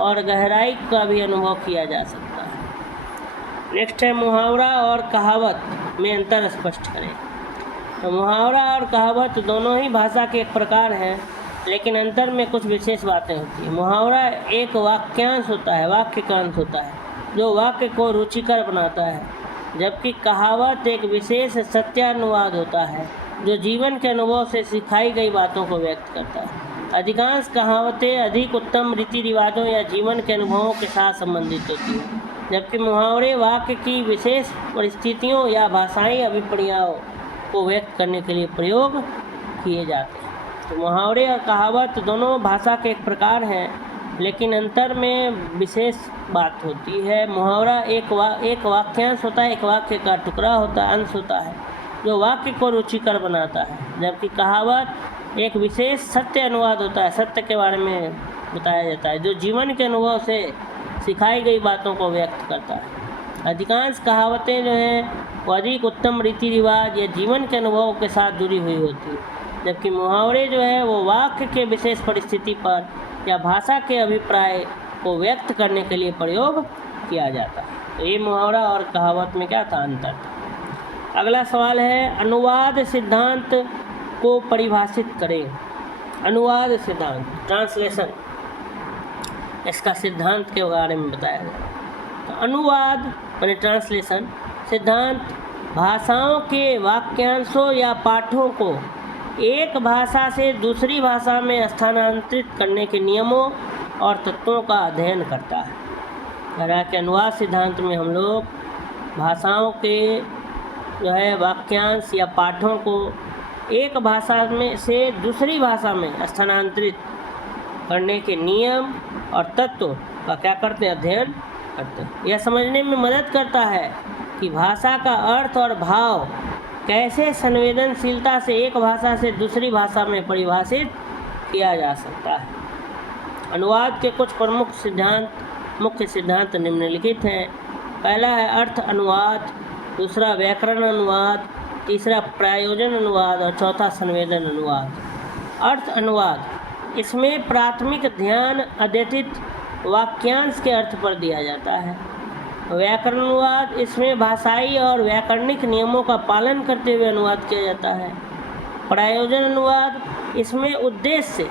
और गहराई का भी अनुभव किया जा सकता है। नेक्स्ट है मुहावरा और कहावत में अंतर स्पष्ट करें। तो मुहावरा और कहावत दोनों ही भाषा के एक प्रकार हैं, लेकिन अंतर में कुछ विशेष बातें होती हैं। मुहावरा एक वाक्यांश होता है, वाक्य का अंश होता है, जो वाक्य को रुचिकर बनाता है, जबकि कहावत एक विशेष सत्यानुवाद होता है, जो जीवन के अनुभव से सिखाई गई बातों को व्यक्त करता है। अधिकांश कहावतें अधिक उत्तम रीति रिवाजों या जीवन के अनुभवों के साथ संबंधित होती हैं, जबकि मुहावरे वाक्य की विशेष परिस्थितियों या भाषाई अभिप्रायों को व्यक्त करने के लिए प्रयोग किए जाते हैं। तो मुहावरे और कहावत दोनों भाषा के एक प्रकार हैं, लेकिन अंतर में विशेष बात होती है। मुहावरा एक वाक्यांश होता है, एक वाक्य का टुकड़ा होता है, अंश होता है, जो वाक्य को रुचिकर बनाता है, जबकि कहावत एक विशेष सत्य अनुवाद होता है, सत्य के बारे में बताया जाता है, जो जीवन के अनुभव से सिखाई गई बातों को व्यक्त करता है। अधिकांश कहावतें जो हैं वो अधिक उत्तम रीति रिवाज या जीवन के अनुभव के साथ जुड़ी हुई होती है, जबकि मुहावरे जो है वो वाक्य के विशेष परिस्थिति पर या भाषा के अभिप्राय को व्यक्त करने के लिए प्रयोग किया जाता है। तो ये मुहावरा और कहावत में क्या था, अंतर था। अगला सवाल है, अनुवाद सिद्धांत को परिभाषित करें। अनुवाद सिद्धांत, ट्रांसलेशन, इसका सिद्धांत के बारे में बताया गया। तो अनुवाद यानी ट्रांसलेशन सिद्धांत भाषाओं के वाक्यांशों या पाठों को एक भाषा से दूसरी भाषा में स्थानांतरित करने के नियमों और तत्वों का अध्ययन करता है। हालांकि अनुवाद सिद्धांत में हम लोग भाषाओं के जो है वाक्यांश या पाठों को एक भाषा में से दूसरी भाषा में स्थानांतरित करने के नियम और तत्व का क्या करते हैं, अध्ययन करते हैं। यह समझने में मदद करता है कि भाषा का अर्थ और भाव कैसे संवेदनशीलता से एक भाषा से दूसरी भाषा में परिभाषित किया जा सकता है। अनुवाद के कुछ प्रमुख मुख्य सिद्धांत निम्नलिखित हैं। पहला है अर्थ अनुवाद, दूसरा व्याकरण अनुवाद, तीसरा प्रयोजन अनुवाद और चौथा संवेदन अनुवाद। अर्थ अनुवाद, इसमें प्राथमिक ध्यान अद्यतित वाक्यांश के अर्थ पर दिया जाता है। व्याकरण अनुवाद, इसमें भाषाई और व्याकरणिक नियमों का पालन करते हुए अनुवाद किया जाता है। प्रयोजन अनुवाद, इसमें उद्देश्य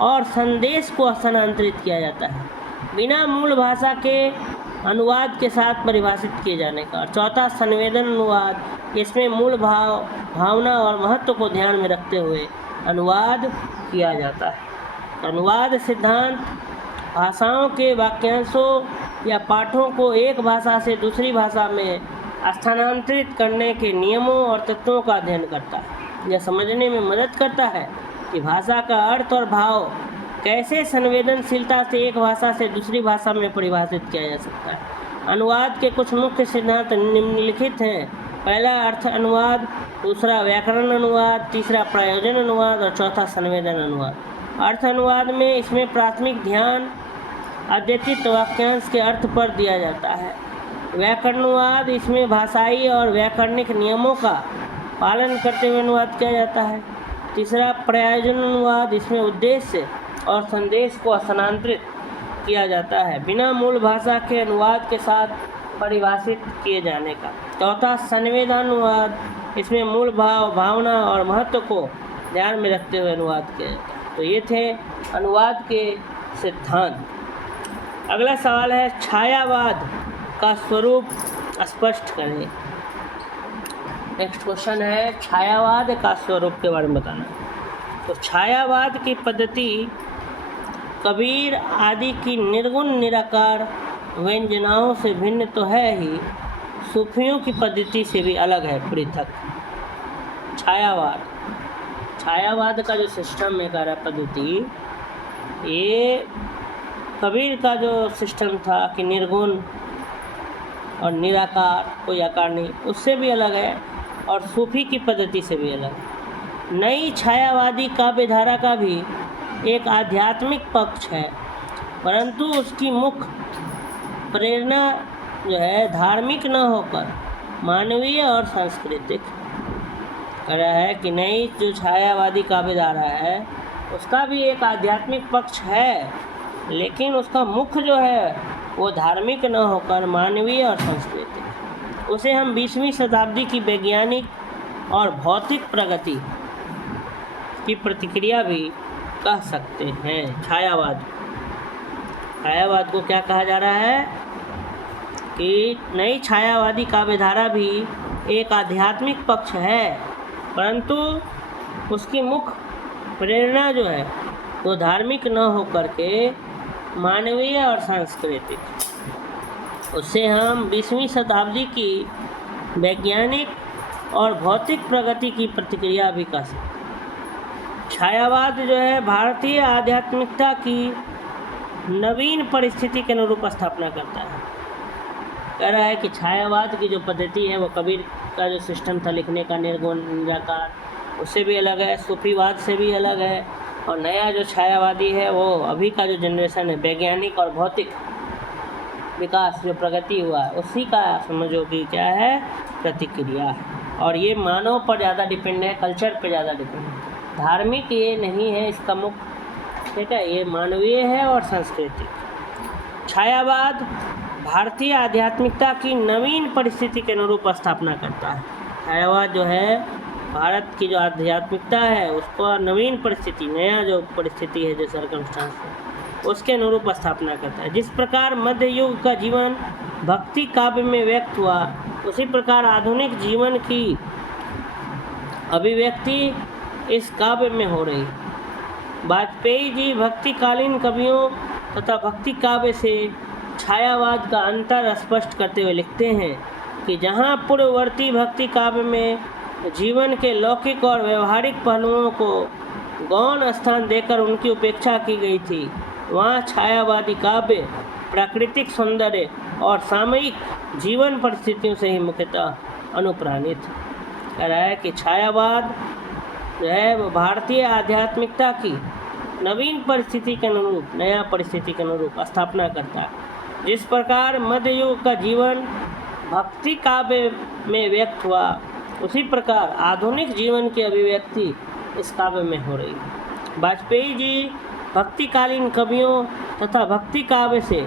और संदेश को स्थानांतरित किया जाता है बिना मूल भाषा के अनुवाद के साथ परिभाषित किए जाने का। चौथा संवेदन अनुवाद, इसमें मूल भावना और महत्व को ध्यान में रखते हुए अनुवाद किया जाता है। अनुवाद सिद्धांत भाषाओं के वाक्यांशों या पाठों को एक भाषा से दूसरी भाषा में स्थानांतरित करने के नियमों और तत्वों का अध्ययन करता है। यह समझने में मदद करता है कि भाषा का अर्थ और भाव कैसे संवेदनशीलता से एक भाषा से दूसरी भाषा में परिभाषित किया जा सकता है। अनुवाद के कुछ मुख्य सिद्धांत निम्नलिखित हैं। पहला अर्थ अनुवाद, दूसरा व्याकरण अनुवाद, तीसरा प्रयोजन अनुवाद और चौथा संवेदन अनुवाद। अर्थ अनुवाद में इसमें प्राथमिक ध्यान अद्यतित वाक्यांश के अर्थ पर दिया जाता है। व्याकरण अनुवाद, इसमें भाषाई और व्याकरणिक नियमों का पालन करते हुए अनुवाद किया जाता है। तीसरा प्रयोजन अनुवाद, इसमें उद्देश्य और संदेश को स्थानांतरित किया जाता है बिना मूल भाषा के अनुवाद के साथ परिभाषित किए जाने का। चौथा संवेदन अनुवाद, इसमें मूल भावना और महत्व को ध्यान में रखते हुए अनुवाद किया जाता है। तो ये थे अनुवाद के सिद्धांत। अगला सवाल है, छायावाद का स्वरूप स्पष्ट करें। नेक्स्ट क्वेश्चन है, छायावाद का स्वरूप के बारे में बताना। तो छायावाद की पद्धति कबीर आदि की निर्गुण निराकार व्यंजनाओं से भिन्न तो है ही, सूफियों की पद्धति से भी अलग है, पृथक। छायावाद का जो सिस्टम है, कार्य पद्धति, ये कबीर का जो सिस्टम था कि निर्गुण और निराकार, कोई आकार नहीं, उससे भी अलग है, और सूफी की पद्धति से भी अलग है। नई छायावादी काव्यधारा का भी एक आध्यात्मिक पक्ष है, परंतु उसकी मुख्य प्रेरणा जो है धार्मिक न होकर मानवीय और सांस्कृतिक। कह रहा है कि नई जो छायावादी काव्यधारा है उसका भी एक आध्यात्मिक पक्ष है, लेकिन उसका मुख्य जो है वो धार्मिक न होकर मानवीय और सांस्कृतिक। उसे हम 20वीं शताब्दी की वैज्ञानिक और भौतिक प्रगति की प्रतिक्रिया भी कह सकते हैं। छायावाद को क्या कहा जा रहा है कि नई छायावादी काव्यधारा भी एक आध्यात्मिक पक्ष है, परंतु उसकी मुख्य प्रेरणा जो है वो धार्मिक न होकर के मानवीय और सांस्कृतिक। उससे हम 20वीं शताब्दी की वैज्ञानिक और भौतिक प्रगति की प्रतिक्रिया भी कह सकते हैं। छायावाद जो है भारतीय आध्यात्मिकता की नवीन परिस्थिति के अनुरूप स्थापना करता है। कह रहा है कि छायावाद की जो पद्धति है वो कबीर का जो सिस्टम था लिखने का, निर्गुण निराकार, उससे भी अलग है, सूफीवाद से भी अलग है, और नया जो छायावादी है वो अभी का जो जनरेशन है, वैज्ञानिक और भौतिक विकास जो प्रगति हुआ है उसी का समझो कि क्या है, प्रतिक्रिया है। और ये मानव पर ज़्यादा डिपेंड है, कल्चर पर ज़्यादा डिपेंड है, धार्मिक ये नहीं है इसका मुख्य, ठीक है, ये मानवीय है और सांस्कृतिक। छायावाद भारतीय आध्यात्मिकता की नवीन परिस्थिति के अनुरूप स्थापना करता है। छायावाद जो है भारत की जो आध्यात्मिकता है उसको नवीन परिस्थिति, नया जो परिस्थिति है, जो सर्कमस्टांस है, उसके अनुरूप स्थापना करता है। जिस प्रकार मध्य युग का जीवन भक्ति काव्य में व्यक्त हुआ, उसी प्रकार आधुनिक जीवन की अभिव्यक्ति इस काव्य में हो रही। वाजपेयी जी भक्तिकालीन कवियों तथा भक्ति काव्य से छायावाद का अंतर स्पष्ट करते हुए लिखते हैं कि जहाँ पूर्ववर्ती भक्ति काव्य में जीवन के लौकिक और व्यवहारिक पहलुओं को गौण स्थान देकर उनकी उपेक्षा की गई थी, वहाँ छायावादी काव्य प्राकृतिक सौंदर्य और सामयिक जीवन परिस्थितियों से ही मुख्यतः अनुप्राणित। कह रहा है कि छायावाद जो है वो भारतीय आध्यात्मिकता की नवीन परिस्थिति के अनुरूप, नया परिस्थिति के अनुरूप स्थापना करता है। जिस प्रकार मध्य युग का जीवन भक्ति काव्य में व्यक्त हुआ, उसी प्रकार आधुनिक जीवन की अभिव्यक्ति इस काव्य में हो रही है। वाजपेयी जी भक्तिकालीन कवियों तथा भक्ति काव्य से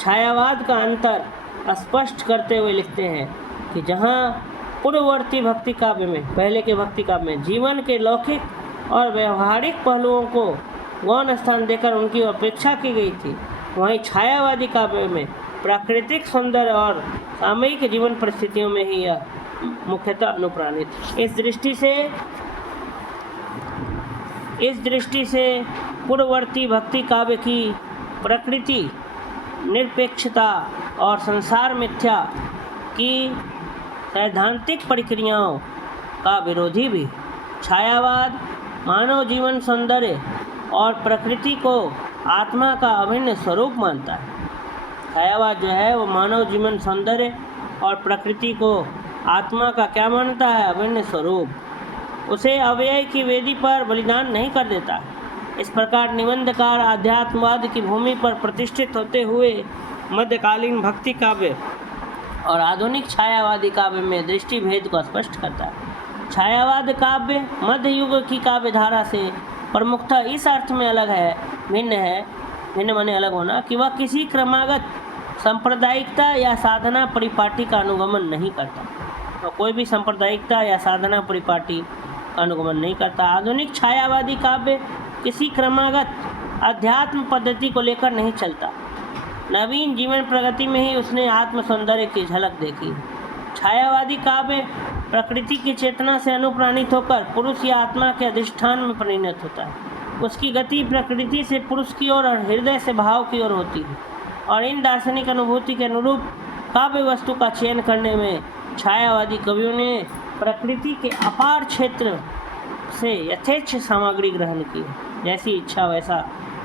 छायावाद का अंतर स्पष्ट करते हुए लिखते हैं कि जहाँ पूर्ववर्ती भक्ति काव्य में, पहले के भक्ति काव्य में जीवन के लौकिक और व्यवहारिक पहलुओं को गौण स्थान देकर उनकी अपेक्षा की गई थी, वहीं छायावादी काव्य में प्राकृतिक सौंदर्य और सामयिक जीवन परिस्थितियों में ही यह मुख्यतः अनुप्राणित। इस दृष्टि से पूर्ववर्ती भक्ति काव्य की प्रकृति, निरपेक्षता और संसार मिथ्या की सैद्धांतिक प्रक्रियाओं का विरोधी भी। छायावाद मानव जीवन सौंदर्य और प्रकृति को आत्मा का अभिन्न स्वरूप मानता है। छायावाद जो है वो मानव जीवन सौंदर्य और प्रकृति को आत्मा का क्या मानता है, अभिन्न स्वरूप। उसे अव्यय की वेदी पर बलिदान नहीं कर देता। इस प्रकार निबंधकार आध्यात्मवाद की भूमि पर प्रतिष्ठित होते हुए मध्यकालीन भक्ति काव्य और आधुनिक छायावादी काव्य में दृष्टि भेद को स्पष्ट करता है। छायावाद काव्य मध्य युग की काव्यधारा से प्रमुखतः इस अर्थ में अलग है, भिन्न माने अलग होना, कि वह किसी क्रमागत सांप्रदायिकता या साधना परिपाटी का अनुगमन नहीं करता। तो कोई भी सांप्रदायिकता या साधना परिपाटी का अनुगमन नहीं करता। आधुनिक छायावादी काव्य किसी क्रमागत अध्यात्म पद्धति को लेकर नहीं चलता। नवीन जीवन प्रगति में ही उसने आत्म सौंदर्य की झलक देखी। छायावादी काव्य प्रकृति की चेतना से अनुप्राणित होकर पुरुष या आत्मा के अधिष्ठान में परिणत होता है। उसकी गति प्रकृति से पुरुष की ओर और हृदय से भाव की ओर होती है, और इन दार्शनिक अनुभूति के अनुरूप काव्य वस्तु का चयन करने में छायावादी कवियों ने प्रकृति के अपार क्षेत्र से यथेच्छ सामग्री ग्रहण की, जैसी इच्छा वैसा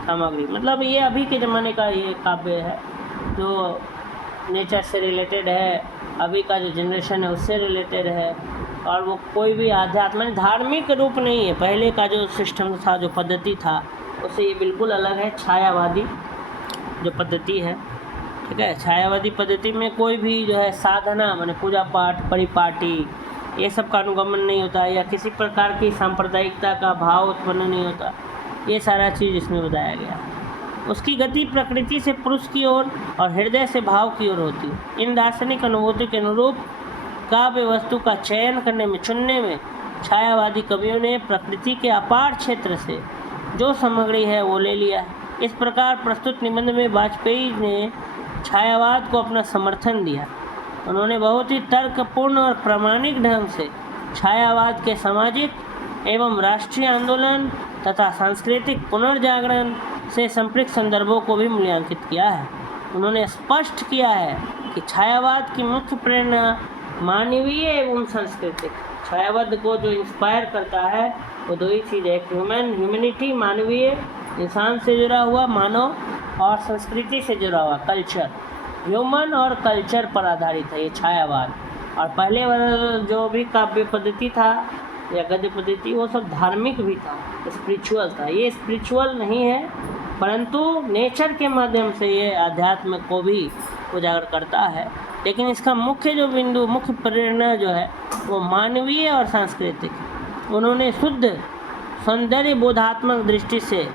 सामग्री। मतलब ये अभी के ज़माने का ये काव्य है जो नेचर से रिलेटेड है, अभी का जो जनरेशन है उससे रिलेटेड है, और वो कोई भी आध्यात्मिक धार्मिक रूप नहीं है। पहले का जो सिस्टम था, जो पद्धति था, उससे ये बिल्कुल अलग है। छायावादी जो पद्धति है, ठीक है, छायावादी पद्धति में कोई भी जो है साधना माने पूजा पाठ परिपाटी ये सब का अनुगमन नहीं होता, या किसी प्रकार की सांप्रदायिकता का भाव उत्पन्न नहीं होता। ये सारा चीज़ इसमें बताया गया। उसकी गति प्रकृति से पुरुष की ओर और हृदय से भाव की ओर होती है। इन दार्शनिक अनुभूति के अनुरूप काव्य वस्तु का चयन करने में चुनने में छायावादी कवियों ने प्रकृति के अपार क्षेत्र से जो सामग्री है वो ले लिया है। इस प्रकार प्रस्तुत निबंध में वाजपेयी ने छायावाद को अपना समर्थन दिया। उन्होंने बहुत ही तर्कपूर्ण और प्रामाणिक ढंग से छायावाद के सामाजिक एवं राष्ट्रीय आंदोलन तथा सांस्कृतिक पुनर्जागरण से संपृक्त संदर्भों को भी मूल्यांकित किया है। उन्होंने स्पष्ट किया है कि छायावाद की मुख्य प्रेरणा मानवीय एवं सांस्कृतिक। छायावाद को जो इंस्पायर करता है वो दो ही चीज़ है, ह्यूमैनिटी मानवीय इंसान से जुड़ा हुआ मानव, और संस्कृति से जुड़ा हुआ कल्चर, ह्यूमन और कल्चर पर आधारित है ये छायावाद। और पहले वाला जो भी काव्य पद्धति था या गद्य पद्धति वो सब धार्मिक भी था, स्पिरिचुअल था। ये स्पिरिचुअल नहीं है, परंतु नेचर के माध्यम से ये अध्यात्म को भी उजागर करता है। लेकिन इसका मुख्य जो बिंदु, मुख्य प्रेरणा जो है वो मानवीय और सांस्कृतिक। उन्होंने शुद्ध सौंदर्य बोधात्मक दृष्टि से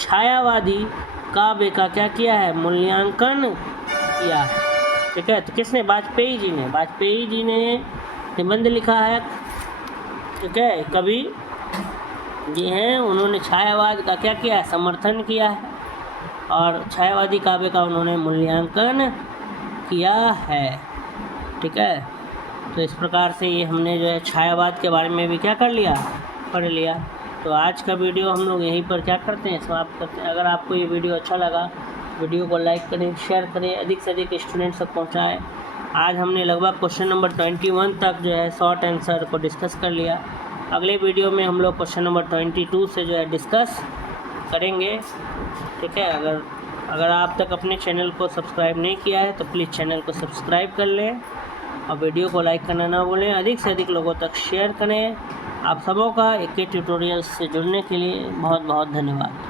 छायावादी काव्य का क्या किया है, मूल्यांकन किया है। ठीक है, तो किसने? वाजपेयी जी ने निबंध लिखा है। ठीक है, कवि जी हैं, उन्होंने छायावाद का क्या किया है, समर्थन किया है, और छायावादी काव्य का उन्होंने मूल्यांकन किया है। ठीक है, तो इस प्रकार से ये हमने जो है छायावाद के बारे में भी क्या कर लिया, पढ़ लिया। तो आज का वीडियो हम लोग यहीं पर क्या करते हैं, समाप्त करते हैं। अगर आपको ये वीडियो अच्छा लगा, वीडियो को लाइक करें, शेयर करें, अधिक से अधिक स्टूडेंट तक पहुँचाएँ। आज हमने लगभग क्वेश्चन नंबर 21 तक जो है शॉर्ट आंसर को डिस्कस कर लिया। अगले वीडियो में हम लोग क्वेश्चन नंबर 22 से जो है डिस्कस करेंगे। ठीक है, अगर आप तक अपने चैनल को सब्सक्राइब नहीं किया है तो प्लीज़ चैनल को सब्सक्राइब कर लें, और वीडियो को लाइक करना ना भूलें। अधिक से अधिक लोगों तक शेयर करें। आप सबों का AK ट्यूटोरियल्स से जुड़ने के लिए बहुत बहुत धन्यवाद।